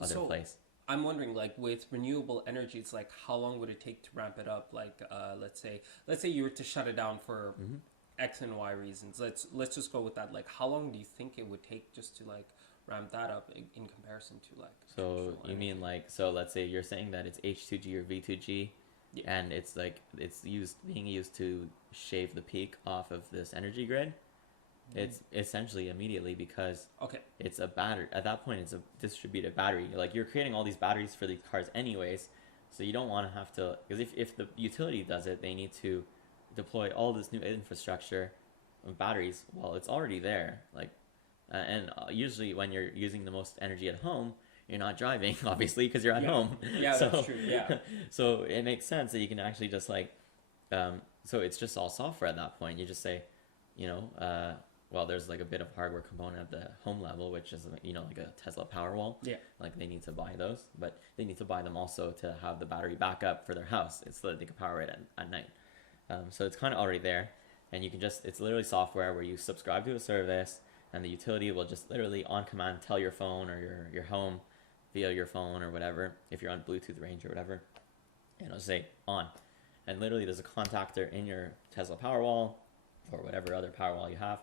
other place. I'm wondering, like with renewable energy, it's like how long would it take to ramp it up? Like, let's say you were to shut it down for X and Y reasons. Let's just go with that. Like, how long do you think it would take just to like ramp that up in comparison to like? So you mean like, so let's say you're saying that it's H2G or V2G. Yeah. And it's like being used to shave the peak off of this energy grid. It's essentially immediately, because it's a battery. At that point, it's a distributed battery. Like you're creating all these batteries for these cars anyways, so you don't want to have to, because if the utility does it, they need to deploy all this new infrastructure of batteries. Well, it's already there. Like, and usually when you're using the most energy at home, you're not driving, obviously, because you're at home. Yeah, so, that's true. Yeah. So it makes sense that you can actually just like, so it's just all software at that point. You just say, well, there's like a bit of hardware component at the home level, which is, you know, like a Tesla Powerwall. Yeah. Like they need to buy those, but they need to buy them also to have the battery backup for their house, so that they can power it at night. So it's kind of already there, and you can just, it's literally software where you subscribe to a service, and the utility will just literally on command tell your phone or your home via your phone or whatever, if you're on Bluetooth range or whatever, and it'll say on. And literally there's a contactor in your Tesla Powerwall or whatever other Powerwall you have,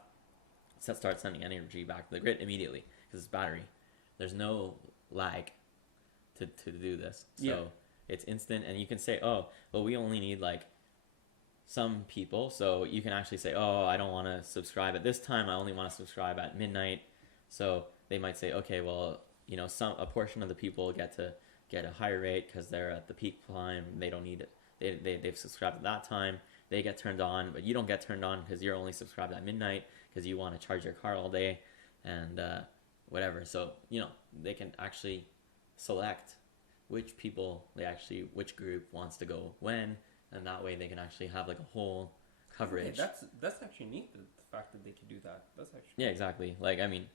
that starts sending energy back to the grid immediately because it's battery. There's no lag to do this. So it's instant, and you can say, oh, well, we only need like some people. So you can actually say, oh, I don't want to subscribe at this time. I only want to subscribe at midnight. So they might say, okay, well, you know, a portion of the people get a higher rate because they're at the peak time. They don't need it. They've subscribed at that time. They get turned on, but you don't get turned on because you're only subscribed at midnight because you want to charge your car all day and whatever. So, you know, they can actually select which which group wants to go when, and that way they can actually have like a whole coverage. Okay, that's actually neat, the fact that they can do that. That's actually Yeah, exactly. Like, I mean,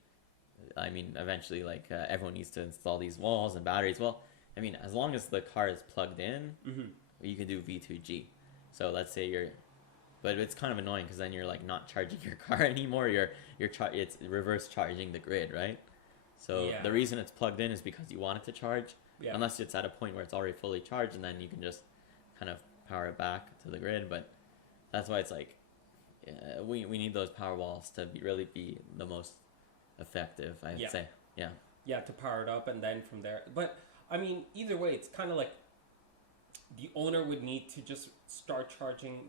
eventually, like, everyone needs to install these walls and batteries. Well, I mean, as long as the car is plugged in, you can do V2G. So let's say but it's kind of annoying because then you're like not charging your car anymore. It's reverse charging the grid, right? So the reason it's plugged in is because you want it to charge, unless it's at a point where it's already fully charged, and then you can just kind of power it back to the grid. But that's why it's like we need those power walls to really be the most effective, I'd say. Yeah, to power it up, and then from there. But I mean, either way, it's kind of like the owner would need to just start charging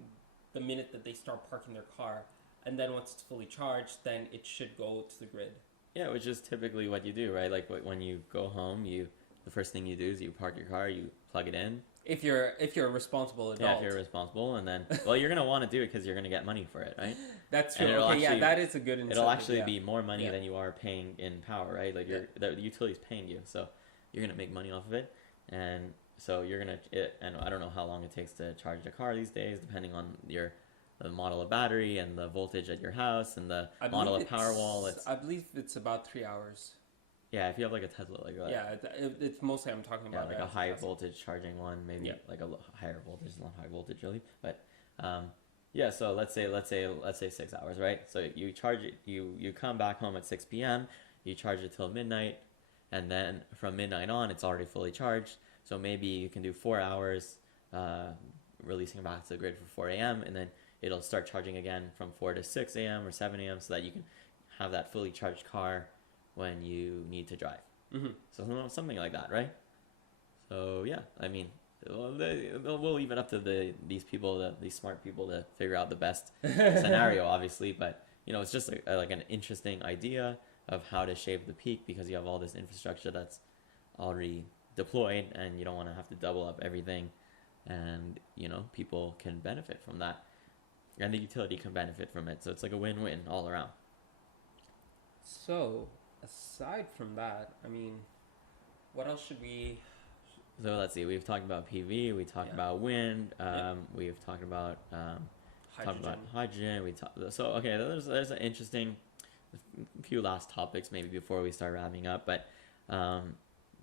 the minute that they start parking their car, and then once it's fully charged, then it should go to the grid. Yeah, which is typically what you do, right? Like when you go home, the first thing you do is you park your car, you plug it in. If you're a responsible adult. Yeah, if you're responsible, and then well, you're gonna want to do it because you're gonna get money for it, right? That's true. Okay, that is a good incentive. It'll actually be more money than you are paying in power, right? Like the utility's paying you, so you're gonna make money off of it, and so you're gonna. And I don't know how long it takes to charge a car these days, depending on the model of battery and the voltage at your house and the model of Powerwall. I believe it's about 3 hours. Yeah, if you have like a Tesla, like that. Yeah, it's mostly I'm talking about. Yeah, like a high voltage charging one, maybe like a higher voltage, not high voltage really, but so let's say 6 hours, right? So you charge it, you come back home at 6 p.m., you charge it till midnight, and then from midnight on, it's already fully charged. So maybe you can do 4 hours, releasing it back to the grid for 4 a.m., and then it'll start charging again from 4 to 6 a.m. or 7 a.m. so that you can have that fully charged car when you need to drive. So something like that, right? So yeah, I mean, we'll leave it up to these smart people to figure out the best scenario, obviously. But you know, it's just like an interesting idea of how to shave the peak because you have all this infrastructure that's already deployed, and you don't want to have to double up everything. And you know, people can benefit from that, and the utility can benefit from it. So it's like a win-win all around. So, aside from that, I mean, what else should we... So let's see, we've talked about PV, we talked about wind, we've talked about hydrogen, okay, there's an interesting few last topics maybe before we start wrapping up, but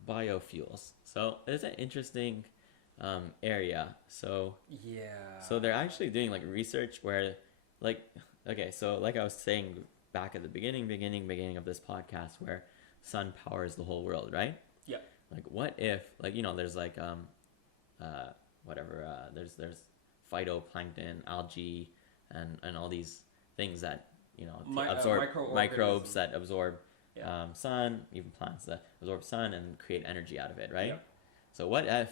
biofuels. So it's an interesting area. So they're actually doing like research where like I was saying back at the beginning of this podcast, where sun powers the whole world, right? Yeah. Like what if, like, you know, there's like there's phytoplankton, algae, and all these things that, you know, absorb microbes that absorb sun, even plants that absorb sun and create energy out of it, right? So what if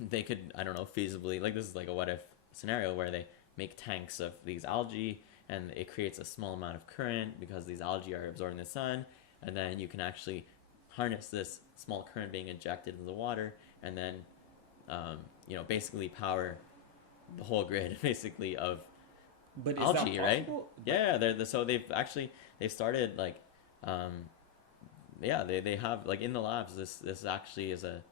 they could, I don't know, feasibly, like this is like a what if scenario where they make tanks of these algae and it creates a small amount of current because these algae are absorbing the sun, and then you can actually harness this small current being injected into the water, and then you know, basically power the whole grid basically of algae, right? Yeah, so they've started like they have like in the labs this actually is a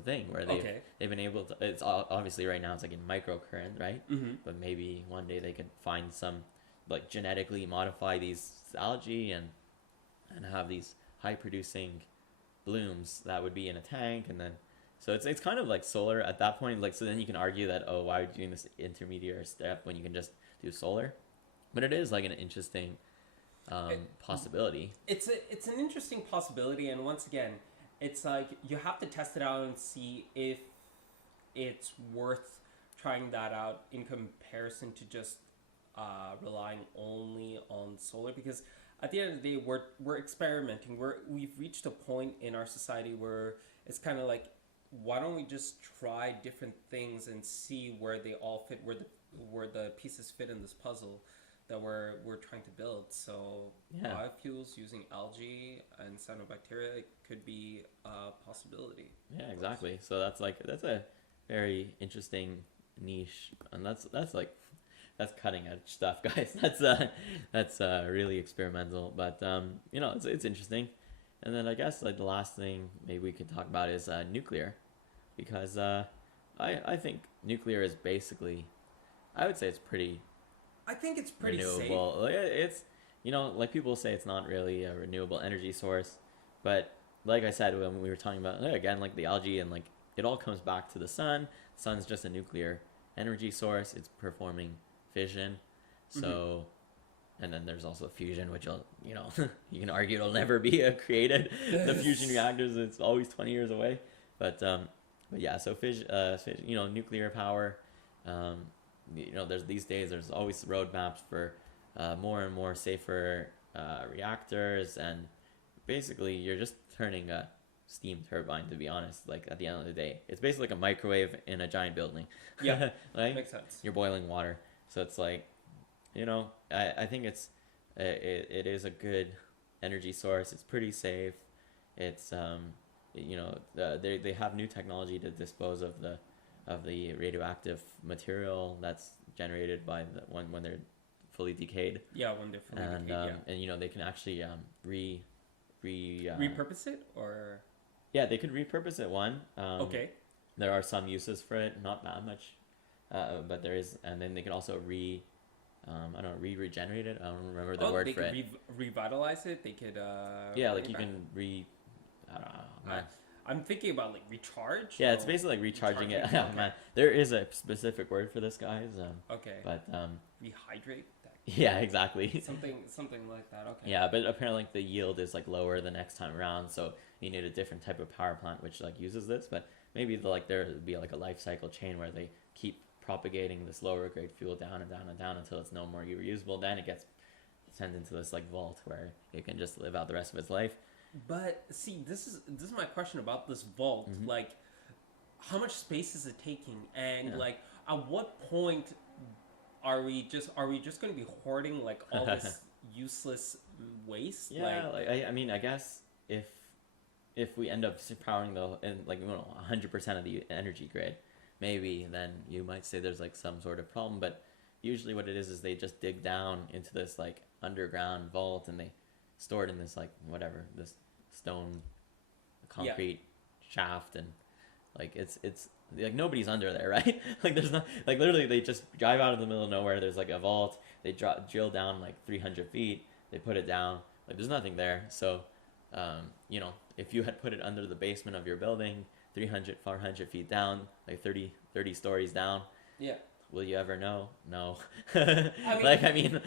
thing where they've been able to, it's obviously right now it's like in microcurrent, right? But maybe one day they could find some like genetically modify these algae and have these high producing blooms that would be in a tank, and then so it's kind of like solar at that point. Like, so then you can argue that, oh, why are you doing this intermediary step when you can just do solar? But it is like an interesting possibility. It's an interesting possibility, and once again, it's like you have to test it out and see if it's worth trying that out in comparison to just relying only on solar, because at the end of the day, we're experimenting. We've reached a point in our society where it's kind of like, why don't we just try different things and see where they all fit, where the pieces fit in this puzzle that we're trying to build. So Yeah. biofuels using algae and cyanobacteria could be a possibility. Yeah, exactly. So that's a very interesting niche, and that's cutting edge stuff, guys. That's really experimental, but you know, it's interesting. And then I guess like the last thing maybe we could talk about is nuclear, because I think nuclear is basically, I would say it's pretty I think it's pretty renewable. Like, it's, you know, like people say it's not really a renewable energy source, but like I said when we were talking about again, like the algae, and like it all comes back to the sun. The sun's just a nuclear energy source. It's performing fission, so and then there's also fusion, which will, you know, you can argue it'll never be created. The fusion reactors, it's always 20 years away, but yeah, so you know, nuclear power. You know, there's always roadmaps for more and more safer reactors, and basically you're just turning a steam turbine, to be honest. Like at the end of the day, it's basically like a microwave in a giant building. Yeah, like, makes sense. You're boiling water, so it's like, you know, I think it is a good energy source. It's pretty safe. It's you know, they have new technology to dispose of the radioactive material that's generated by when they're fully decayed. Yeah, when they're fully decayed, yeah. And you know, they can actually repurpose it, or yeah, they could repurpose it. Okay. There are some uses for it, not that much, but there is, and then they can also I don't know, regenerate it. I don't remember the word for it. They could revitalize it. They could yeah, like you can I don't know, man. I'm thinking about like recharge. Yeah, it's basically like recharging it. Oh, man, there is a specific word for this, guys. Okay. But rehydrate. yeah, exactly. Something like that. Okay. Yeah, but apparently like, the yield is like lower the next time around, so you need a different type of power plant which like uses this. But maybe there would be like a life cycle chain where they keep propagating this lower grade fuel down and down and down until it's no more reusable. Then it gets sent into this like vault where it can just live out the rest of its life. But see, this is my question about this vault. Mm-hmm. Like, how much space is it taking, and like, at what point are we just going to be hoarding like all this useless waste? Yeah, like I mean, I guess if we end up powering like 100% of the energy grid, maybe then you might say there's like some sort of problem. But usually, what it is they just dig down into this like underground vault, and they store it in this like this stone concrete shaft, and like it's like nobody's under there, right? Like there's not, like literally they just drive out of the middle of nowhere. There's like a vault. They drill down like 300 feet. They put it down. Like there's nothing there. So you know, if you had put it under the basement of your building, 300 400 feet down, like 30 stories down, yeah, will you ever know? No. I mean,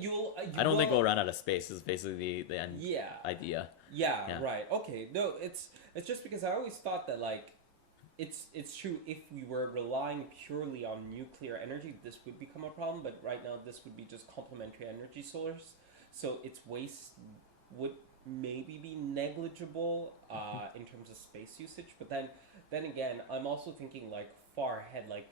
you I don't think we'll run out of space. Is basically the end idea. Yeah, right. Okay. No, it's just because I always thought that like it's true, if we were relying purely on nuclear energy, this would become a problem. But right now, this would be just complementary energy source, so its waste would maybe be negligible in terms of space usage. But then again, I'm also thinking like far ahead, like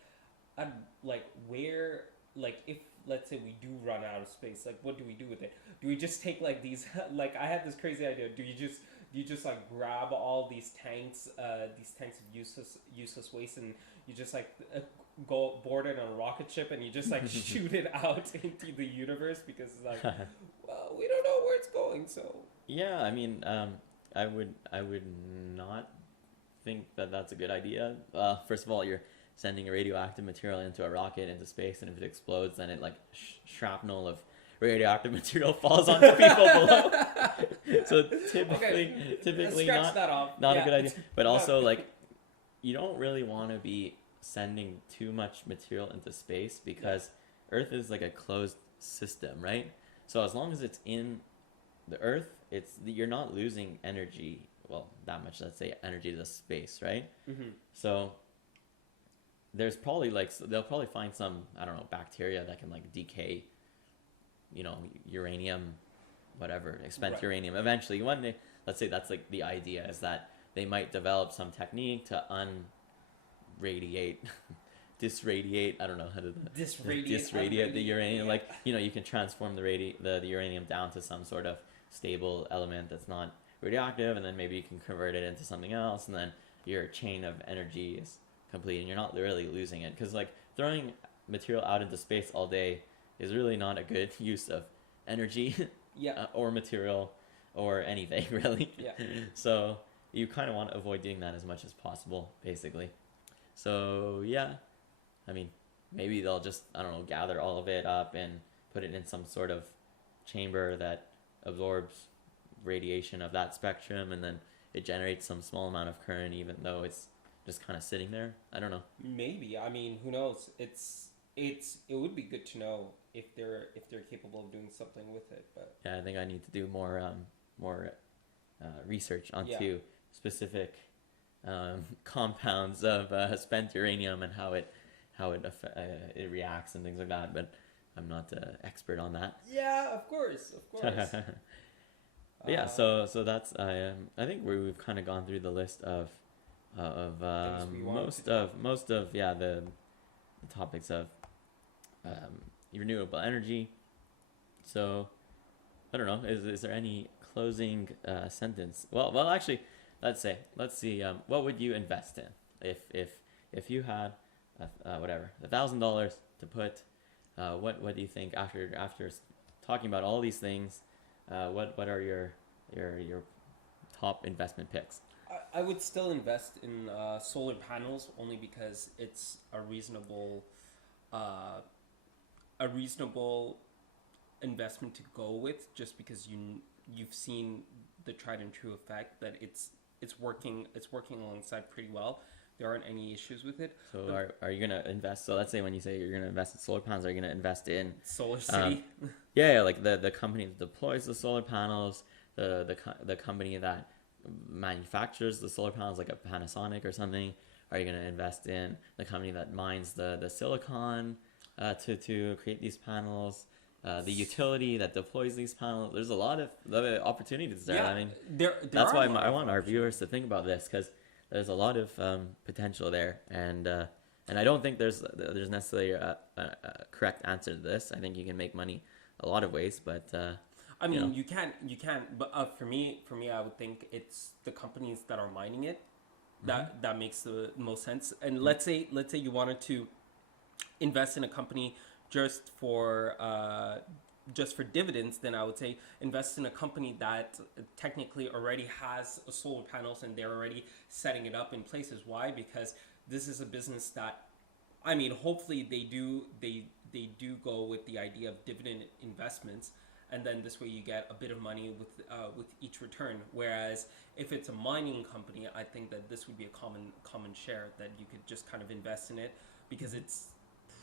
where, like if let's say we do run out of space, like what do we do with it? Do we just take like these like I had this crazy idea, do you just like grab all these tanks of useless waste, and you just like go board it on a rocket ship, and you just like shoot it out into the universe, because like well, we don't know where it's going. So yeah, I mean, I would not think that that's a good idea. First of all, you're sending a radioactive material into a rocket into space, and if it explodes, then it like shrapnel of radioactive material falls onto people below. So typically Scratch not that off. not a Yeah, good idea. it's But not- also like you don't really want to be sending too much material into space because Earth is like a closed system, right? So as long as it's in the Earth, you're not losing energy. Well, that much, let's say, energy to space, right? Mhm. So there's probably like they'll probably find some, I don't know, bacteria that can like decay, uranium, whatever, spent Right. uranium. Eventually, one day, let's say that's like the idea is that they might develop some technique to unradiate, disradiate. I don't know how to disradiate the uranium. Yeah. Like you can transform the uranium down to some sort of stable element that's not radioactive, and then maybe you can convert it into something else, and then your chain of energy is complete, and you're not really losing it. Because like throwing material out into space all day is really not a good use of energy Yeah. or material or anything really. Yeah. So you kind of want to avoid doing that as much as possible, basically. So yeah, I mean, maybe they'll just, I don't know, gather all of it up and put it in some sort of chamber that absorbs radiation of that spectrum, and then it generates some small amount of current, even though it's just kind of sitting there. I don't know. Maybe. I mean, who knows? It would be good to know if they're capable of doing something with it. But Yeah, I think I need to do more research onto Yeah. specific compounds of spent uranium and how it reacts and things like that. But I'm not an expert on that. yeah, of course. But yeah, so that's I think we've kind of gone through the list of Things we wanted to most of the topics of renewable energy. So I don't know. Is there any closing sentence? Well, actually, let's see. What would you invest in if you had whatever $1,000 to put? What do you think after talking about all these things? What are your top investment picks? I would still invest in solar panels only because it's a reasonable investment to go with, just because you've seen the tried and true effect that it's working alongside pretty well. There aren't any issues with it. So are you gonna invest? So let's say when you say you're gonna invest in solar panels, are you gonna invest in Solar City. yeah, like the company that deploys the solar panels, the company that manufactures the solar panels, like a Panasonic or something? Are you gonna invest in the company that mines the silicon to create these panels? The utility that deploys these panels. There's a lot of opportunities there. I mean, there that's are why a lot I of want our options. viewers to think about this, because there's a lot of potential there, and I don't think there's necessarily a correct answer to this. I think you can make money a lot of ways, but I mean, you know. you can, but for me, I would think it's the companies that are mining it that makes the most sense. And let's say you wanted to invest in a company just for dividends, then I would say invest in a company that technically already has solar panels and they're already setting it up in places. Why? Because this is a business that, I mean, hopefully they do go with the idea of dividend investments, and then this way you get a bit of money with each return. Whereas if it's a mining company, I think that this would be a common share that you could just kind of invest in it, because it's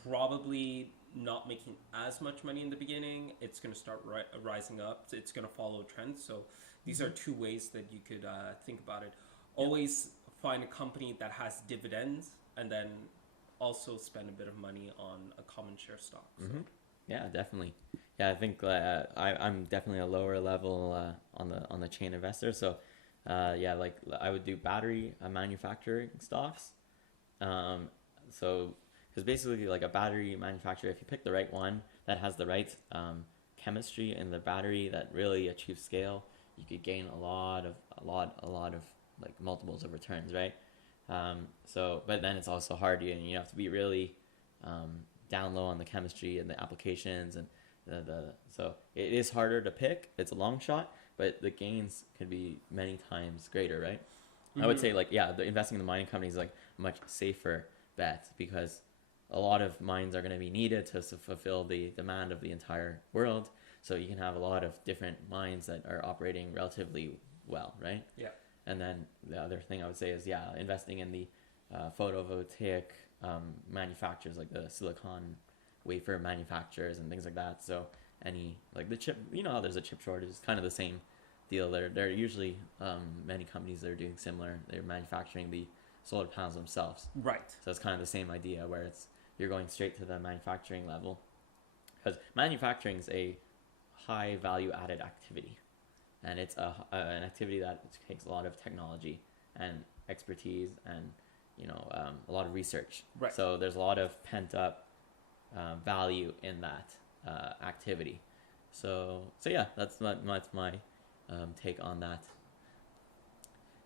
probably not making as much money in the beginning. It's going to start rising up. It's going to follow trends. So these are two ways that you could think about it. Always find a company that has dividends, and then also spend a bit of money on a common share stock. So. Yeah, definitely. Yeah, I think I'm definitely a lower level on the chain investor. So yeah, like I would do battery manufacturing stocks. So because basically, like a battery manufacturer, if you pick the right one that has the right chemistry in the battery that really achieves scale, you could gain a lot of like multiples of returns, right? So, but then it's also hard, and you have to be really down low on the chemistry and the applications, and so it is harder to pick. It's a long shot, but the gains could be many times greater, right? I would say investing in the mining company is like a much safer bet, because a lot of mines are going to be needed to fulfill the demand of the entire world. So you can have a lot of different mines that are operating relatively well, right? Yeah. And then the other thing I would say is, yeah, investing in the photovoltaic manufacturers, like the silicon wafer manufacturers and things like that. So any, like the chip, you know how there's a chip shortage, it's kind of the same deal. They're usually many companies that are doing similar. They're manufacturing the solar panels themselves. Right. So it's kind of the same idea where you're going straight to the manufacturing level, because manufacturing is a high value added activity, and it's an activity that takes a lot of technology and expertise and a lot of research. Right. So there's a lot of pent up value in that activity. So yeah, that's my take on that.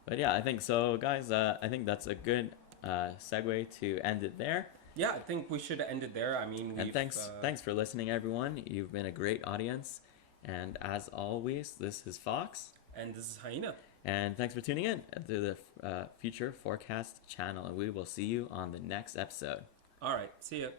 But yeah, I think so, guys. I think that's a good segue to end it there. Yeah, I think we should end it there. I mean, And thanks for listening, everyone. You've been a great audience. And as always, this is Fox. And this is Hyena. And thanks for tuning in to the Future Forecast channel. And we will see you on the next episode. All right. See ya.